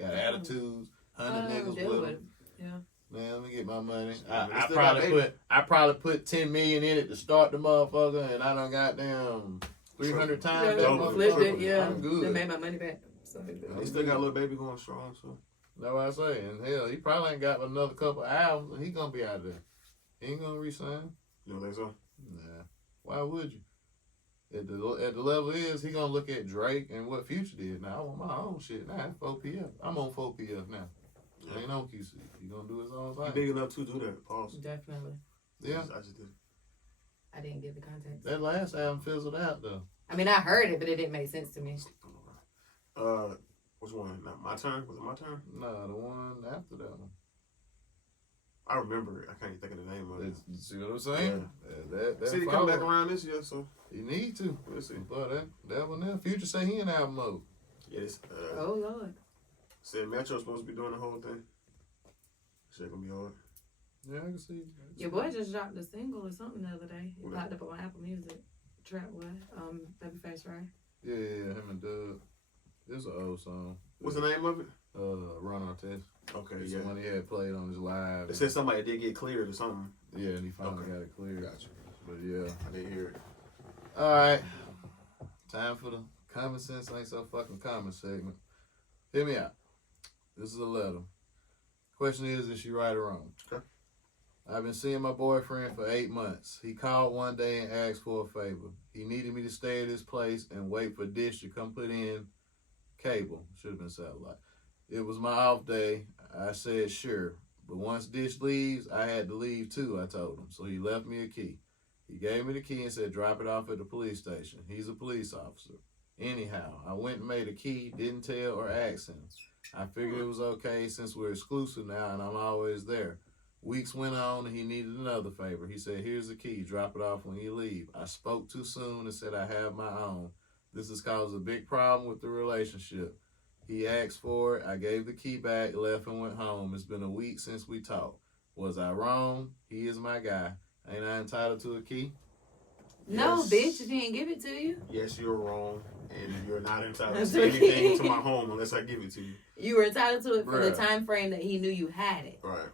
got attitudes, 100 niggas with them. Yeah. Man, let me get my money. I probably put $10 million in it to start the motherfucker, and I done got damn 300 times. Flipped it, yeah. I'm good. They made my money back. So they still got a little baby going strong, so. That's what I say. And hell, he probably ain't got but another couple albums, and he gonna be out of there. He ain't gonna resign. You don't think so? Nah. Why would you? At the level is, he gonna look at Drake and what Future did. Now I want my own shit. Now it's 4PF. I'm on 4PF now. Ain't no QC. He gonna do his own thing. He big enough to do that. Pause. Definitely. Yeah. I just did. I didn't get the context. That last album fizzled out though. I mean, I heard it, but it didn't make sense to me. Which one? Not my turn? Was it my turn? No, the one after that one. I remember it. I can't think of the name of it. See what I'm saying? Yeah. That City come back around this year, so you need to. We'll see. But that one there, Future say he in album mode. Yes. Oh Lord. Said Metro's supposed to be doing the whole thing. Shit gonna be hard. Yeah, I can see. Your boy just dropped a single or something the other day. He popped up on Apple Music. Trap Boy, Babyface, right? Yeah, him and Doug. It's an old song. What's the name of it? Ron Artest. Okay, it's yeah. the one he had played on his live. It said somebody did get cleared or something. Yeah, and he finally got it cleared. Gotcha. But yeah. I didn't hear it. Alright. Time for the Common Sense Ain't So Fucking Common segment. Hear me out. This is a letter. Question is she right or wrong? Okay. I've been seeing my boyfriend for 8 months. He called one day and asked for a favor. He needed me to stay at his place and wait for Dish to come put in cable. Should have been satellite. It was my off day. I said sure, But once Dish leaves, I had to leave too, I told him. So he left me a key. He gave me the key and said, drop it off at the police station. He's a police officer. Anyhow, I went and made a key, didn't tell or ask him. I figured it was okay since we're exclusive now and I'm always there. Weeks went on and he needed another favor. He said, here's the key, drop it off when you leave. I spoke too soon and said I have my own. This has caused a big problem with the relationship. He asked for it. I gave the key back, left, and went home. It's been a week since we talked. Was I wrong? He is my guy. Ain't I entitled to a key? No, Yes. bitch, if he ain't give it to you. Yes, you're wrong, and you're not entitled to anything to my home unless I give it to you. You were entitled to it for the Bruh. time frame that he knew you had it. Right.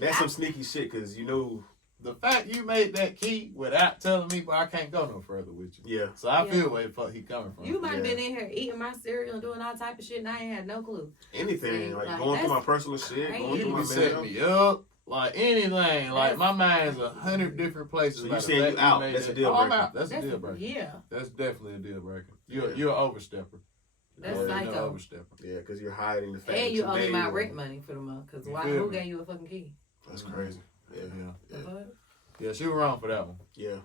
That's some sneaky shit, because you know. The fact you made that key without telling me, but I can't go no further with you. Yeah. So I Yeah. feel where the fuck he coming from. You might have Yeah. been in here eating my cereal and doing all type of shit, and I ain't had no clue. Anything, See, like like, going through my that's personal shit, crazy. going You through my can set mail. me up, like anything. Like That's my mind's 100 different places. So you Like, the saying fact you out, made that's that- a deal Oh, I'm breaker. out. That's a deal breaker. Yeah. That's definitely a deal breaker. You're Yeah. you're an overstepper. That's You're psycho. an overstepper. Yeah, because you're hiding the fact And that you owe me made my it. rent money for the month, because You why? feel Who me? gave you a fucking key? That's crazy. Yeah. Yeah. The Yeah. fuck? Yeah, she was wrong for that one. Yeah.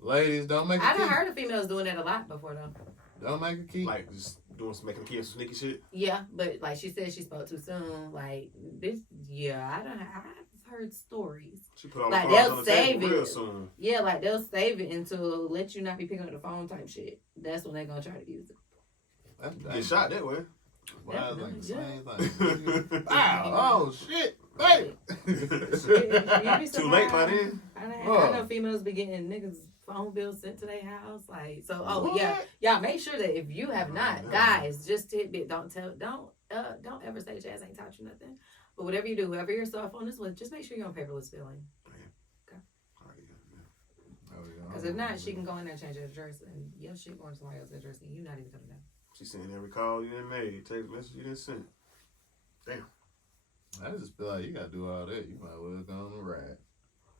Ladies, don't make a I key. done heard of females doing that a lot before, though. Don't make a key. Like just making kids sneaky shit. Yeah, but like she said, she spoke too soon. Like, bitch, yeah, I've heard stories. She put all Like, the cards they'll on the table save real it. soon. Yeah, like they'll save it until let you not be picking up the phone type shit. That's when they're gonna try to use it. That's You get shot that way. Well, I was like the Definitely, same thing. Wow! Oh shit! Hey! You'd be Too late by surprised. then. I know females be getting niggas phone bills sent to their house. Like, so, What? yeah, make sure that if you have not, Yeah. guys, just tidbit, don't ever say Jazz ain't taught you nothing. But whatever you do, whoever your cell phone is with, just make sure you're on paperless billing. Because if not, she can go in there and change your address, and your shit going to somebody else's address, and you're not even gonna know. She's saying every call you didn't make, text message you didn't send. Damn. I just feel like you gotta do all that. You might well go on the ride.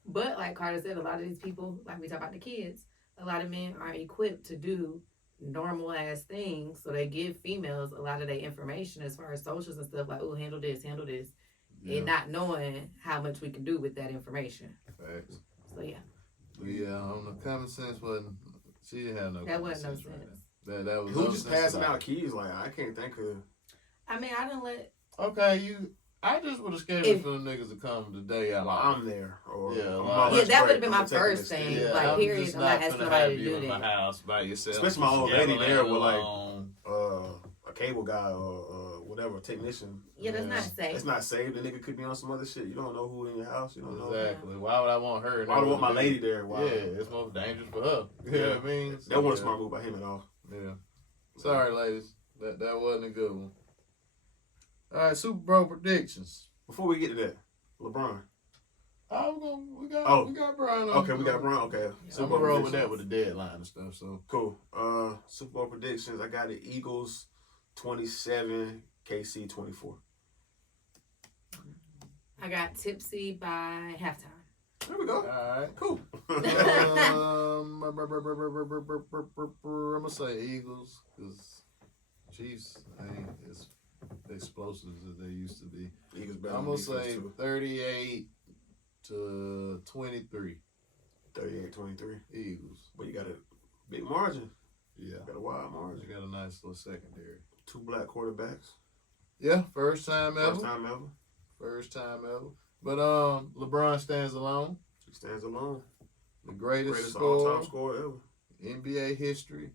But like Carter said, a lot of these people, like we talk about the kids, a lot of men aren't equipped to do normal ass things, so they give females a lot of their information as far as socials and stuff, like, oh, handle this, and not knowing how much we can do with that information. Facts. So yeah, But yeah, on the common sense wasn't. She didn't have no. that common wasn't no sense right sense. there. That was Who no just sense passing at all. out keys? Like, I can't think of. I mean, I didn't let. Okay, I just would have scheduled for the niggas to come today. Well, I'm there. Or Yeah, I'm like- on Yeah, lunch that break, would've been I'm my taking first this thing. kid. Like, I'm period, just I'm not not asking gonna nobody have to you do in my that. house by yourself. Especially my old Just lady gathering there with, like, alone. A cable guy or whatever, technician. Yeah, that's Yeah. not safe. It's not safe. The nigga could be on some other shit. You don't know who in your house. You don't know. Exactly. Why would I want her? Why would I want my lady there? Why? Yeah, it's more dangerous for her. You know what I mean? So, That wasn't a yeah. smart move by him at all. Yeah. Sorry, ladies. That wasn't a good one. All right, Super Bowl predictions. Before we get to that, LeBron. We got Brian on. Okay, we got Brian. Okay. So I'm gonna roll with that with the deadline and stuff. So Cool. Super Bowl predictions. I got the Eagles 27, KC 24. I got tipsy by halftime. There we go. all right. Cool. I'm gonna say Eagles because Chiefs ain't as explosive as they used to be. Eagles better I'm on gonna defense, say too. 38-23 38-23. Eagles. But you got a big margin. Yeah, Got a wide margin. they got a nice little secondary. 2 black quarterbacks. Yeah, first time ever. First time ever. First time ever. But LeBron stands alone. He stands alone. The greatest Greatest scorer all-time scorer ever. NBA history.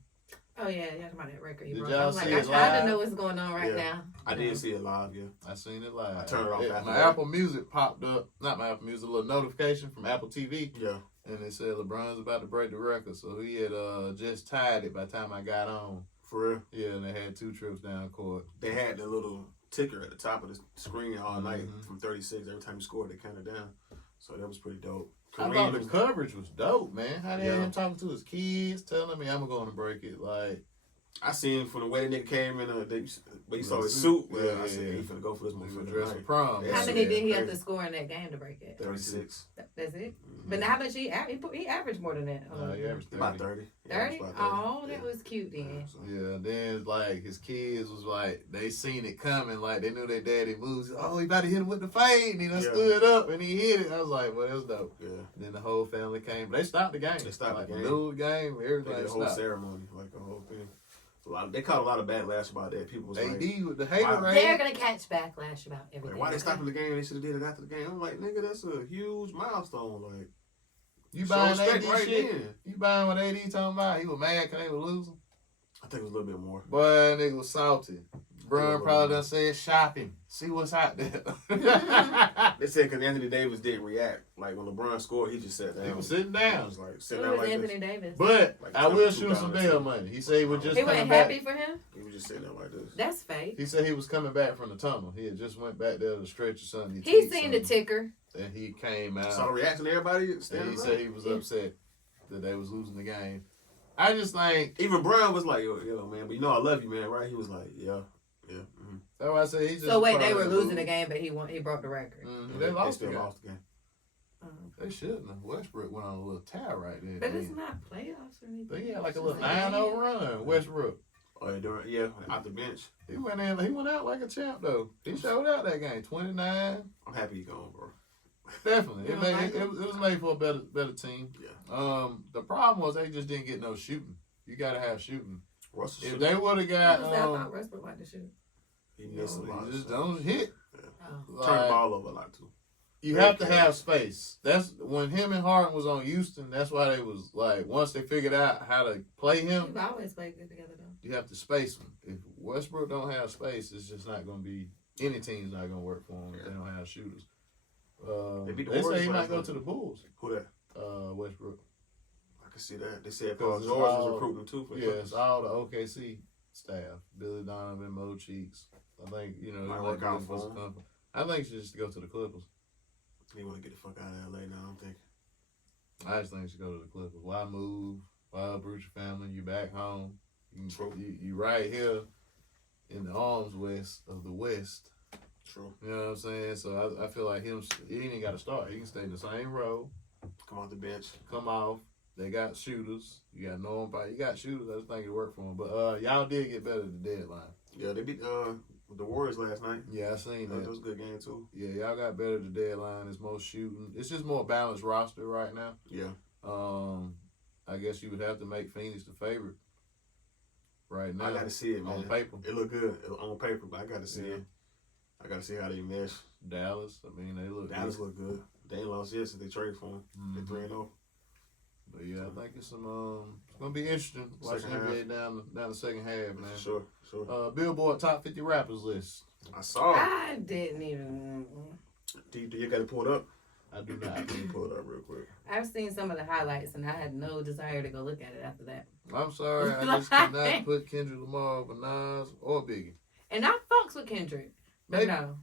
Oh yeah, y'all talking about that record you Did broke. y'all I'm like, see I it tried live? to know what's going on right Yeah. now. I did see it live, yeah. I seen it live. I turned it off after My that. Apple Music popped up. Not my Apple Music, a little notification from Apple TV. Yeah. And it said LeBron's about to break the record. So he had just tied it by the time I got on. For real. Yeah, and they had 2 trips down court. They had the little ticker at the top of the screen all night Mhm. from 36. Every time you scored, they counted down. So that was pretty dope. I thought the coverage was dope, man. How they had Yeah. him talking to his kids, telling me I'm going to break it. Like, I seen from the way the nigga came in, but you saw his suit. Yeah, I said, yeah. he finna go for this He was motherfucker. dressed for tonight. prom. Yeah, How shit, many did he have crazy. to score in that game to break it? 36. That's it. But how much he averaged more than that? He averaged 30. About 30. 30? About 30. Oh, Yeah. that was cute then. Yeah, then like his kids was like they seen it coming, like they knew their daddy moves. Oh, he about to hit him with the fade, and he done Yeah. stood up and he hit it. I was like, well, that was dope. Yeah. And then the whole family came. They stopped the game. They stopped like, the game. Middle of the game, They everything did a whole stopped. ceremony, like a whole thing. They caught a lot of backlash about that. People was AD like, with the hater Why- They're rate. gonna catch backlash about everything. why they okay? stopping the game? They should have did it after the game. I'm like, nigga, that's a huge milestone. Like, You show buying respect AD right shit? then. You buying what AD talking about? He was mad because they were losing. I think it was a little bit more. Boy, nigga was salty. Bron probably done said shopping. See what's out there. They said because Anthony Davis didn't react. Like when LeBron scored, he just sat down. He was sitting He down. was like Who sitting down was like Anthony this. Davis? But Like I will $22 shoot some bail money. He said he was just He coming wasn't back. happy for him? He was just sitting there like this. That's fake. He said he was coming back from the tunnel. He had just went back there to stretch or something. He tweaked seen the something. ticker. And he came out. Saw the reaction of everybody And standing he up. said he was upset that they was losing the game. I just think Even Brown was like, yo, man, but you know I love you, man, right? He was like, yeah. Mm-hmm. that's why I said he just. So wait, they were probably losing the game, but he broke the record. Mhm, They lost the still game. lost the game. They shouldn't have. Westbrook went on a little tear right there. But it's not playoffs or anything. But he had like a It's little just 9-0 run. Westbrook. Oh, yeah, during, out the bench. He went in. He went out like a champ though. He showed out that game. 29. I'm happy you gone, bro. Definitely. You It don't made like it was made for a better team. Yeah. The problem was they just didn't get no shooting. You gotta have shooting. Russell If should- they would have I got thought Westbrook liked to shoot. he missed a lot. you of just stuff. don't hit. Oh. Turn the Like, ball over a lot too. you Very have to careful. have space. That's when him and Harden was on Houston. That's why they was like once they figured out how to play him, You've always played good together though. you have to space them. If Westbrook don't have space, it's just not going to be any team's not going to work for him if they don't have shooters. They beat the They say Warriors he might last go night. to the Bulls. Who that? Westbrook. I can see that. They said Paul Because George it's was all- recruiting too. For the Yeah, it's Clippers. all the OKC staff. Billy Donovan, Mo Cheeks. I think he Might work be out supposed for to him. come. I think he should just go to the Clippers. He want to get the fuck out of LA now. I'm thinking. I just think he should go to the Clippers. Why move? Why uproot your family? You back home. True. You right here in the arms west of the West. True. You know what I'm saying? So I feel like he ain't got to start. He can stay in the same row, Come off the bench. come off. They got shooters. You got no umpire. You got shooters. I just think it worked for him. But y'all did get better at the deadline. Yeah, they beat the Warriors last night. Yeah, I seen That that. was a good game too. Yeah, y'all got better at the deadline. It's more shooting. It's just more balanced roster right now. Yeah. I guess you would have to make Phoenix the favorite right now. I got to see it, man. on paper. It look good on paper, but I got to see it. I got to see how they mesh. Dallas, I mean, they look Dallas good. look good. They ain't lost yet since they traded for him. They Mhm. 3-0. But yeah, I think it's it's gonna be interesting watching Second NBA down the second half, man. Sure. Billboard top 50 rappers list. I saw it. I didn't even. Do you got to pull it up? I do not. Let me pull it up real quick. I've seen some of the highlights and I had no desire to go look at it after that. I'm sorry, I just cannot put Kendrick Lamar over Nas or Biggie. And I fucks with Kendrick, but Maybe. no,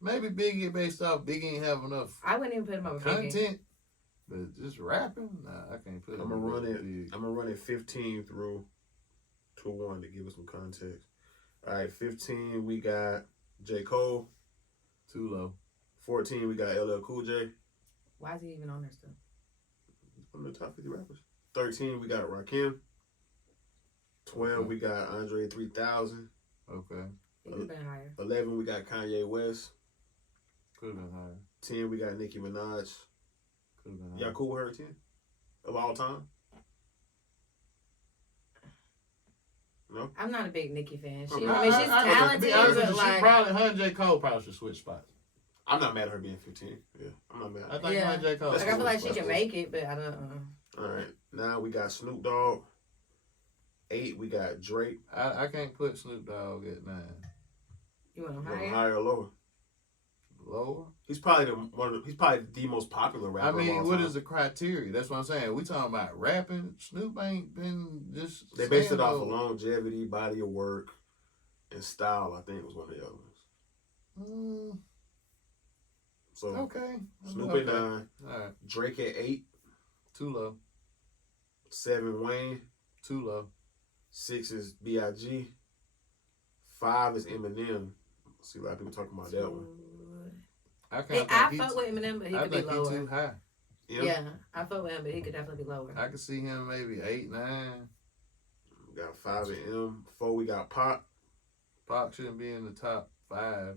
Maybe Biggie based off Biggie ain't have enough I wouldn't even put him over Biggie. content, but just rapping, nah, I can't put. I'm him gonna over run it. Big. I'm gonna run it 15 through to 1 to give us some context. All right, 15 we got J. Cole. Too low. 14 we got LL Cool J. Why is he even on there still? One of the top 50 rappers. 13 we got Rakim. 12 Okay. we got Andre 3000. Okay, He could have been higher. 11 we got Kanye West. could have been higher. 10 we got Nicki Minaj. Could have been higher. Y'all cool with her at 10? Of all time? No? I'm not a big Nicki fan. She, Okay. I mean, she's to talented, be honest with but you, like, she probably her and J. Cole probably should switch spots. I'm not mad at her being 15. Yeah, I'm not mad. I think Yeah. her and J. Cole. like I feel like she That's can cool. make it, but I don't. All right. Now we got Snoop Dogg. 8 we got Drake. I can't put Snoop Dogg at 9. You want him Higher. higher? Higher or lower? Lower. He's probably he's probably the most popular rapper. I of mean, all what time. is the criteria? That's what I'm saying. We talking about rapping. Snoop ain't been just. They based it saying off of no- longevity, body of work, and style. I think was one of the other ones. Mm, So okay. Snoop okay. at 9, All right. Drake at 8, Too low. 7 Wayne, Too low. 6 is B.I.G. 5 is Eminem. See a lot of people talking about that one. I fuck with Eminem, but he could be lower. I think he too high. Yeah, I fuck with him, but he could definitely be lower. I could see him maybe 8, 9. We got 5 in M. 4 we got Pop. Pop shouldn't be in the top 5.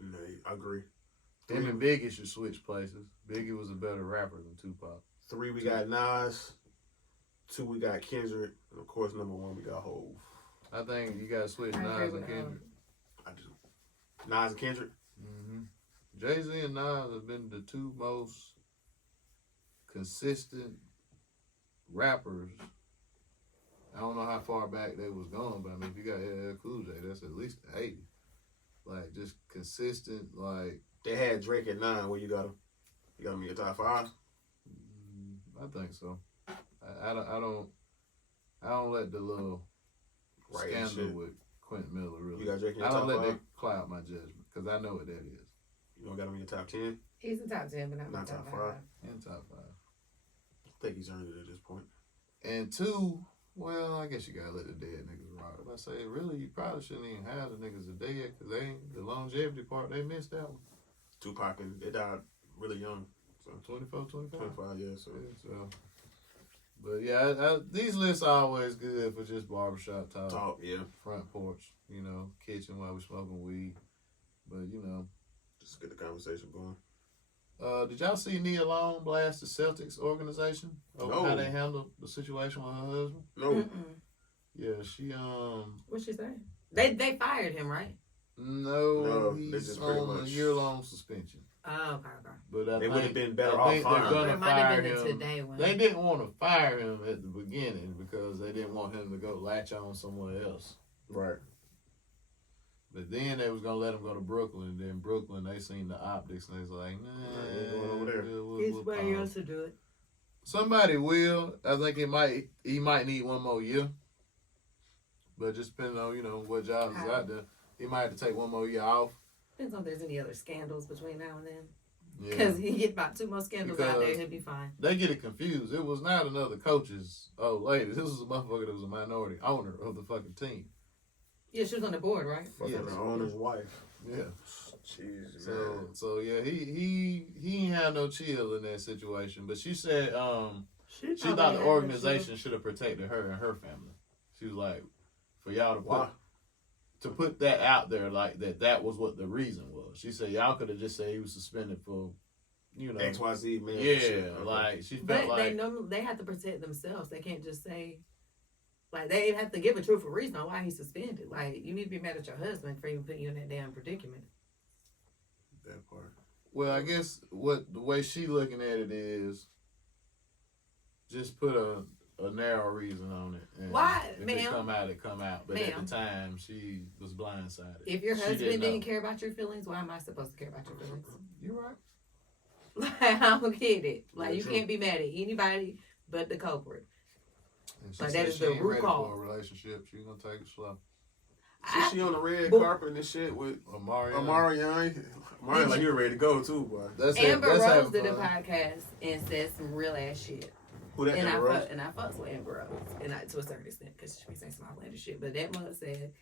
No, I agree. Him and Biggie should switch places. Biggie was a better rapper than Tupac. 3 we got Nas. 2 we got Kendrick. And of course, number 1 we got Hov. I think you gotta switch Nas and Kendrick. I do. Nas and Kendrick? Mm-hmm. Jay-Z and Nas have been the 2 most consistent rappers. I don't know how far back they was going, but I mean, if you got LL Cool J, that's at least 80. Like, just consistent, like... They had Drake at 9. Where you got him? You got him in your top 5? I think so. I don't let the little scandal with Quentin Miller really. You got Drake in your I top don't let 5? that cloud my judgment because I know what that is. You don't got him in your top 10? He's in top 10, but not top 5. In top 5. I think he's earned it at this point. And 2, well, I guess you gotta let the dead niggas rock. If I say really, you probably shouldn't even have the niggas that dead because they ain't the longevity part. They missed that one. Tupac and they died really young. So 24, 25. 25, yeah. So, but yeah, these lists are always good for just barbershop talk, yeah. Front porch, you know, kitchen while we smoking weed. But you know, just get the conversation going. Did y'all see Nia Long blast the Celtics organization over how they handled the situation with her husband? No. Mm-mm. Yeah, she What'd she say? They fired him, right? No, he's on a year-long suspension. Oh, okay. But they would have been better off firing It him. might have been the today one. They didn't want to fire him at the beginning because they didn't want him to go latch on somewhere else. Right. But then they was gonna let him go to Brooklyn, and then Brooklyn they seen the optics and they was like, nah, ain't going over there. He's somebody else to do it. Somebody will. I think he might need one more year. But just depending on, you know, what jobs is out there, he might have to take one more year off. Depends on if there's any other scandals between now and then. Yeah. Because he get about 2 more scandals out there, he'll be fine. They get it confused. It was not another coach's old lady. This was a motherfucker that was a minority owner of the fucking team. Yeah, she was on the board, right? Fucking the owner's wife. Yeah. Jeez, so yeah, he ain't had no chill in that situation. But she said she thought the organization should have protected her and her family. She was like, for y'all to put that out there like that was what the reason was. She said y'all could have just said he was suspended for, you know, XYZ man. Yeah, like she felt like they have to protect themselves. They can't just say. Like, they have to give a truthful reason on why he's suspended. Like, you need to be mad at your husband for even putting you in that damn predicament. That part. Well, I guess the way she looking at it is just put a narrow reason on it. And why, if ma'am? It come out. But at the time, she was blindsided. If your husband didn't care about your feelings, why am I supposed to care about your feelings? You're right. Like, I don't get it. Like, you can't be mad at anybody but the culprit. Like, that is the root cause. For a relationship, she's gonna take it slow. She on the red carpet and shit with Omarion. Omarion, like, you're ready to go too, boy. Amber Rose did a podcast and said some real ass shit. Who that? Amber Rose? And I fucks with Amber Rose, and to a certain extent, because she be saying some outlandish shit. But that mother said,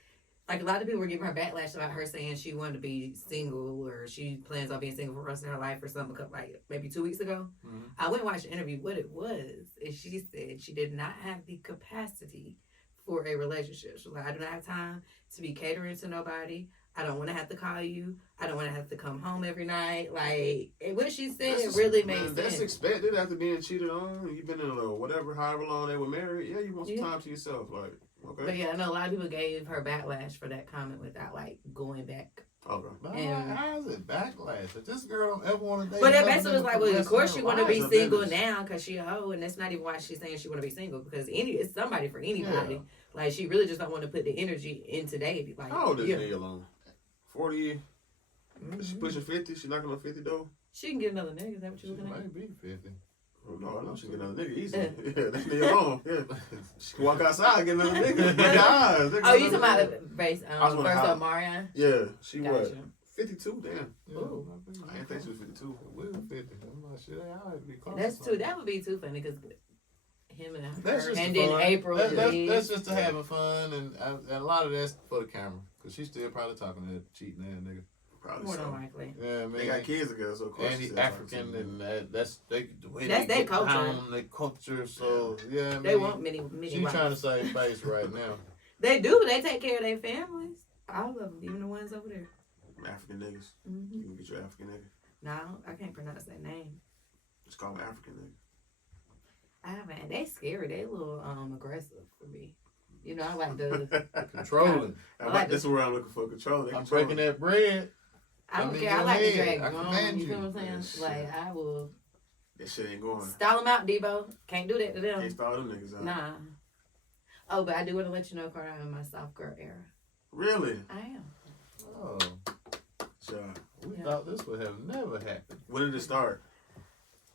like, a lot of people were giving her backlash about her saying she wanted to be single or she plans on being single for the rest of her life or something, like maybe 2 weeks ago. Mm-hmm. I went and watched the interview. What it was is she said she did not have the capacity for a relationship. She was like, I do not have time to be catering to nobody. I don't want to have to call you. I don't want to have to come home every night. Like, what she said really made sense. That's expected after being cheated on. You've been in a little whatever, however long they were married. Yeah, you want some time to yourself. Like, okay. But yeah, I know a lot of people gave her backlash for that comment without, like, going back. Okay. How is it backlash? If this girl don't ever want to date. But that basically was like, well, of course she want to be single now because she a hoe, and that's not even why she's saying she want to be single because it's somebody for anybody. Yeah. Like, she really just don't want to put the energy into dating. Like, how old is Nia Long? 40? She pushing 50? She knocking on 50 though? She can get another nigga. Is that what you're looking at? She might be 50. Oh, no, I know she can get another nigga easy. Yeah, that's Nia Long. Yeah. She can walk outside and get another nigga. Oh, you talking about the base first of Marion? Yeah, she what? 52, damn. Yeah, I didn't think she was 52. We were 50. I'm not sure. That's too. That would be too funny because him and That's her, just and the then fun. April. That's just to having fun, and a lot of that's for the camera, cause she's still probably talking to that cheating ass nigga. Probably more so. than likely. Yeah, man. They got kids together, so of course And she's he's still African, talking to and that's the way That's they their get culture. down, their culture. So yeah, I mean, They want many she's wives. trying to save face right now. They do. They take care of their families. All of them, even the ones over there. African niggas. Mm-hmm. You can get your African nigga. No, I can't pronounce that name. Just call him African nigga. I haven't. They scary. They a little aggressive for me. You know, I like the. Controlling. This is where I'm looking for control. I'm breaking that bread. I don't I'm in care. I your like to head. drag I on. command You feel you. what I'm saying? Yes, Like I will That shit ain't going. style them out, Debo. Can't do that to them. Can't start them niggas out. Nah. Oh, but I do want to let you know, Carter, I'm in my soft girl era. Really? I am. Oh, Sure. we Yeah. thought this would have never happened. When did it start?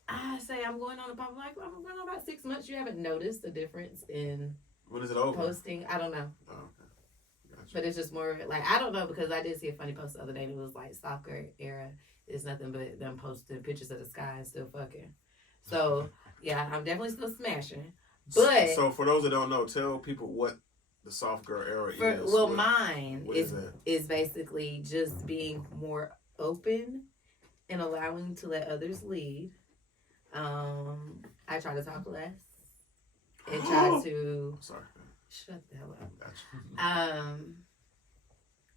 I say I'm going on I'm going on about 6 months. You haven't noticed a difference in When is it over? posting. I don't know. Oh, okay. Gotcha. But it's just more like, I don't know, because I did see a funny post the other day and it was like, soft girl era is nothing but them posting pictures of the sky and still fucking. So, yeah, I'm definitely still smashing. But So for those that don't know, tell people what the soft girl era is. well, mine what is that? is basically just being more open and allowing to let others lead. I try to talk less and try to Sorry. shut the hell up. Gotcha.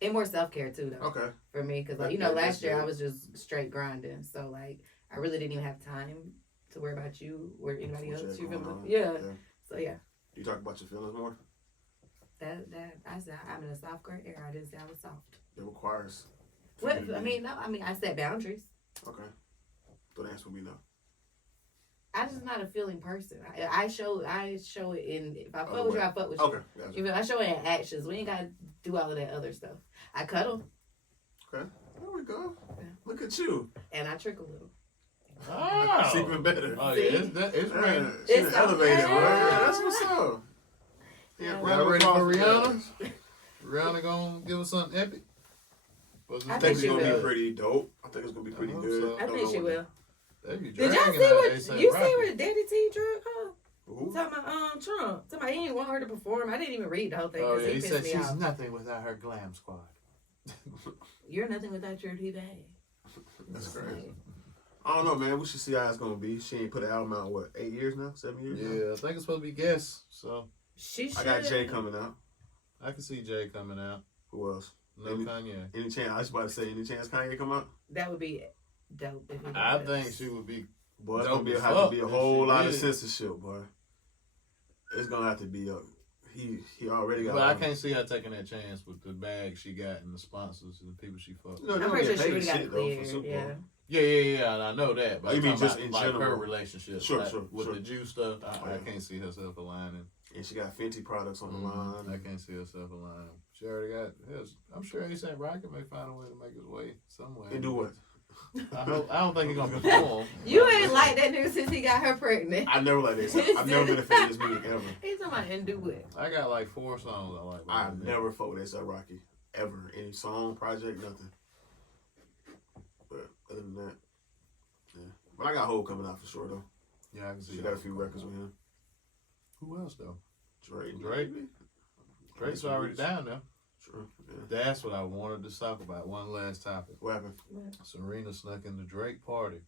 And more self-care too, though. Okay. For me, because That- last that's year I good. was just straight grinding, so like I really didn't even have time to worry about you or anybody What you else. had You feel going on. me? Yeah. So yeah, You talk about your feelings more? that I said I'm in a soft girl era. I didn't say I was soft. It requires. What I set boundaries. Okay. Don't answer me no. I'm just not a feeling person. I show it in, if I fuck Oh, with you, wait. I fuck with Okay. you. Gotcha. You feel, I show it in actions. We ain't gotta do all of that other stuff. I cuddle Okay. There we go. Yeah. Look at you. and I trick a little. Oh, It's even better. Oh See? yeah, it's Yeah, ready. she It's elevated, okay. bro. Yeah, that's what's up. Yeah. round Y'all of ready applause for Rihanna? that. Rihanna gonna give us something epic. What's I I this think think it's she gonna be will. pretty dope. I think it's gonna be pretty I hope good. so. I Don't think know she what- will. They be Did y'all dragging see that what A$AP you Rocky. see what Daddy T drug her? Who? Talking about Trump. Talking about he didn't want her to perform. I didn't even read the whole thing Oh because yeah, he he said pissed me she's off. nothing without her glam squad. You're nothing without your today. That's crazy. I don't know, man. We should see how it's gonna be. She ain't put an album out in, what, 8 years now? 7 years now? Yeah, I think it's supposed to be guests. So She should. I got Jay coming out. I can see Jay coming out. Who else? No Any- Kanye. Any chance? I was about to say, any chance Kanye come out? That would be dope. If he I does. think she would be. Boy, it's Dope gonna be as have to fuck be a if whole she lot of did. censorship, boy. It's gonna have to be a. He already got. But I can't see her taking that chance with the bag she got and the sponsors and the people she fucked. No, I'm they pretty don't sure she get would have paid got shit, though, for cleared. Super Bowl. Yeah. Yeah, and I know that. But Oh, you I'm mean talking just about, in like general? her relationship, Sure, like, sure, with sure. the Jew stuff. I Yeah. can't see herself aligning. And she got Fenty products on the line. I can't see herself aligning. She already got. I'm sure A$AP Rocky may find a way to make his way somewhere. And do what? I don't think he's gonna perform. You ain't like that nigga since he got her pregnant. I never like this. I've never been a fan of this music ever. He's talking about and do it. I got like 4 songs I like. I've never fought with A$AP Rocky ever. Any song, project, nothing. But other than that, yeah. But I got Hov coming out for sure though. Yeah, I can see. She got a few records with him. Who else though? Drake. Drake? maybe? Drake's already down there. True. Yeah. That's what I wanted to talk about. One last topic. What happened? Serena snuck in the Drake party.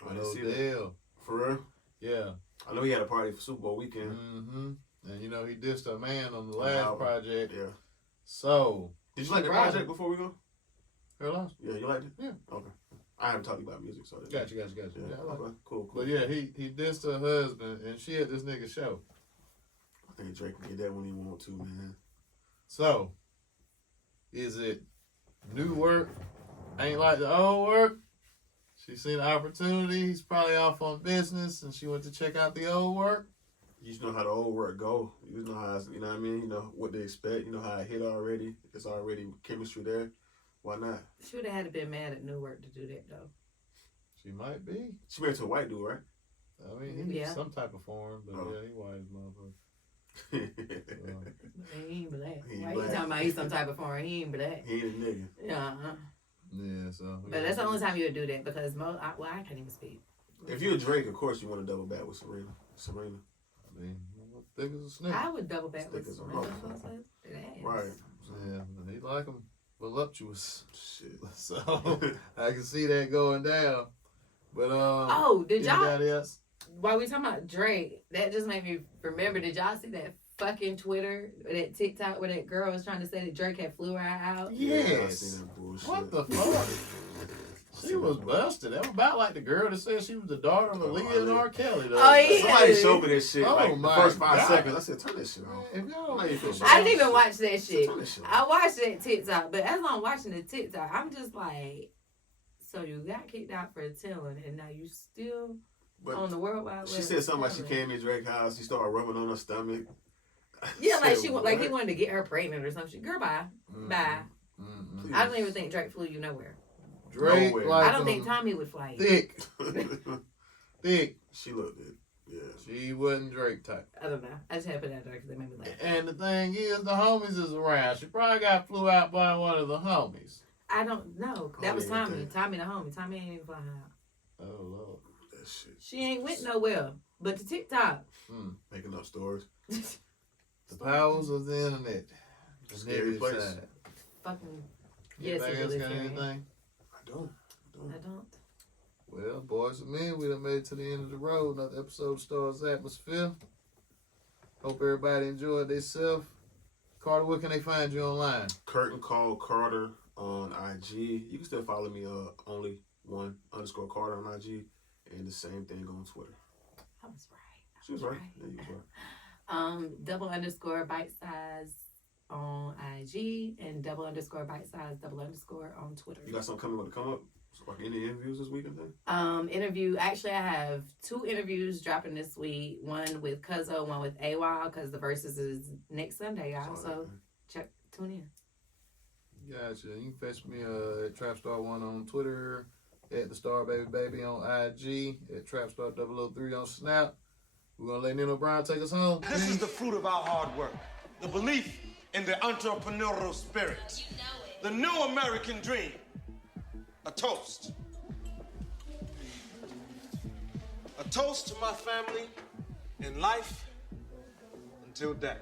I With didn't see that. Odell. For real? Yeah. I know he had a party for Super Bowl weekend. Mm-hmm. And you know he dissed a man on the last album. project. Yeah. So Did you like the Right. project before we go? her last. Yeah, you liked it? Yeah. Okay. I haven't talked about music, so. I didn't- Gotcha. Yeah. Yeah, I like it. Okay. Cool. But yeah, he dissed her husband and she at this nigga show. I think Drake can get that when he want to, man. So is it new work? Ain't like the old work? She seen the opportunity. He's probably off on business and she went to check out the old work. You just know how the old work go. You just know how it's, you know what I mean. You know what to expect. You know how it hit already. It's already chemistry there. Why not? She would have had to been mad at Newark to do that though. She might be. She married to a white dude, right? I mean, he's Yeah. some type of foreign, but Oh. yeah, he white as motherfucker. He ain't black. He ain't Why black. you talking about he's some type of foreign? He ain't black. He ain't a nigga. Yeah. Yeah, so. But that's the only time you would do that because I can't even speak. If you're Drake, of course you want to double back with Serena. Thick as a snake. I would double back with Thick as a some rock. Right. Yeah, he like them voluptuous. Shit. So I can see that going down. But did y'all? anybody else? While we talking about Drake, that just made me remember. Did y'all see that fucking Twitter, that TikTok where that girl was trying to say that Drake had flew her out? I Yes. seen that bullshit. What the fuck? She was busted. That was about like the girl that said she was the daughter of Aaliyah and R. Kelly. Though. Oh, yeah. Somebody showed me this shit. Oh, Like the my first 5 God. seconds, I said, "Turn this shit off." If y'all don't Like, you I didn't even watch that shit. Turn this shit off. I watched that TikTok, but as I'm watching the TikTok, I'm just like, so you got kicked out for telling, and now you still But on the World Wide Web. she said something like she telling. came in Drake's house. She started rubbing on her stomach. Yeah, I like said, he "What?" wanted to get her pregnant or something. Girl, bye. Bye. Mm-mm. I don't even think Drake flew you nowhere. Drake, Nowhere. like I don't think Tommy would fly you. thick. Thick. She looked it. Yeah. She wasn't Drake type. I don't know. I just had to put that there because they made me laugh. And the thing is, the homies is around. She probably got flew out by one of the homies. I don't know. That Oh, was yeah, Tommy. okay. Tommy the homie. Tommy ain't even fly out. Oh, Lord. That shit. She ain't went nowhere. But to TikTok. Making up stories. The powers of the internet. The Scary negative place. side. Fucking. Yes, Anybody it else really got scary. anything? I don't. I don't. Well, boys and men, we done made it to the end of the road. Another episode of Stars Atmosphere. Hope everybody enjoyed themselves. Carter, where can they find you online? Curtain Call Carter on IG. You can still follow me, only1_Carter on IG. And the same thing on Twitter. I was right. She was right. Yeah, you was right. _bite size on IG and _bite size _ on Twitter. You got something coming to come up? So, like any interviews this weekend then? Interview. Actually, I have 2 interviews dropping this week. One with Cuzzo, one with AWOL, because the verses is next Sunday, y'all. So tune in. Gotcha. You can fetch me at Trapstar1 on Twitter, at the Star Baby on IG, at Trapstar003 on Snap. We're gonna let Nino Brown take us home. This is the fruit of our hard work. The belief in the entrepreneurial spirit. The new American dream. A toast. A toast to my family in life until death.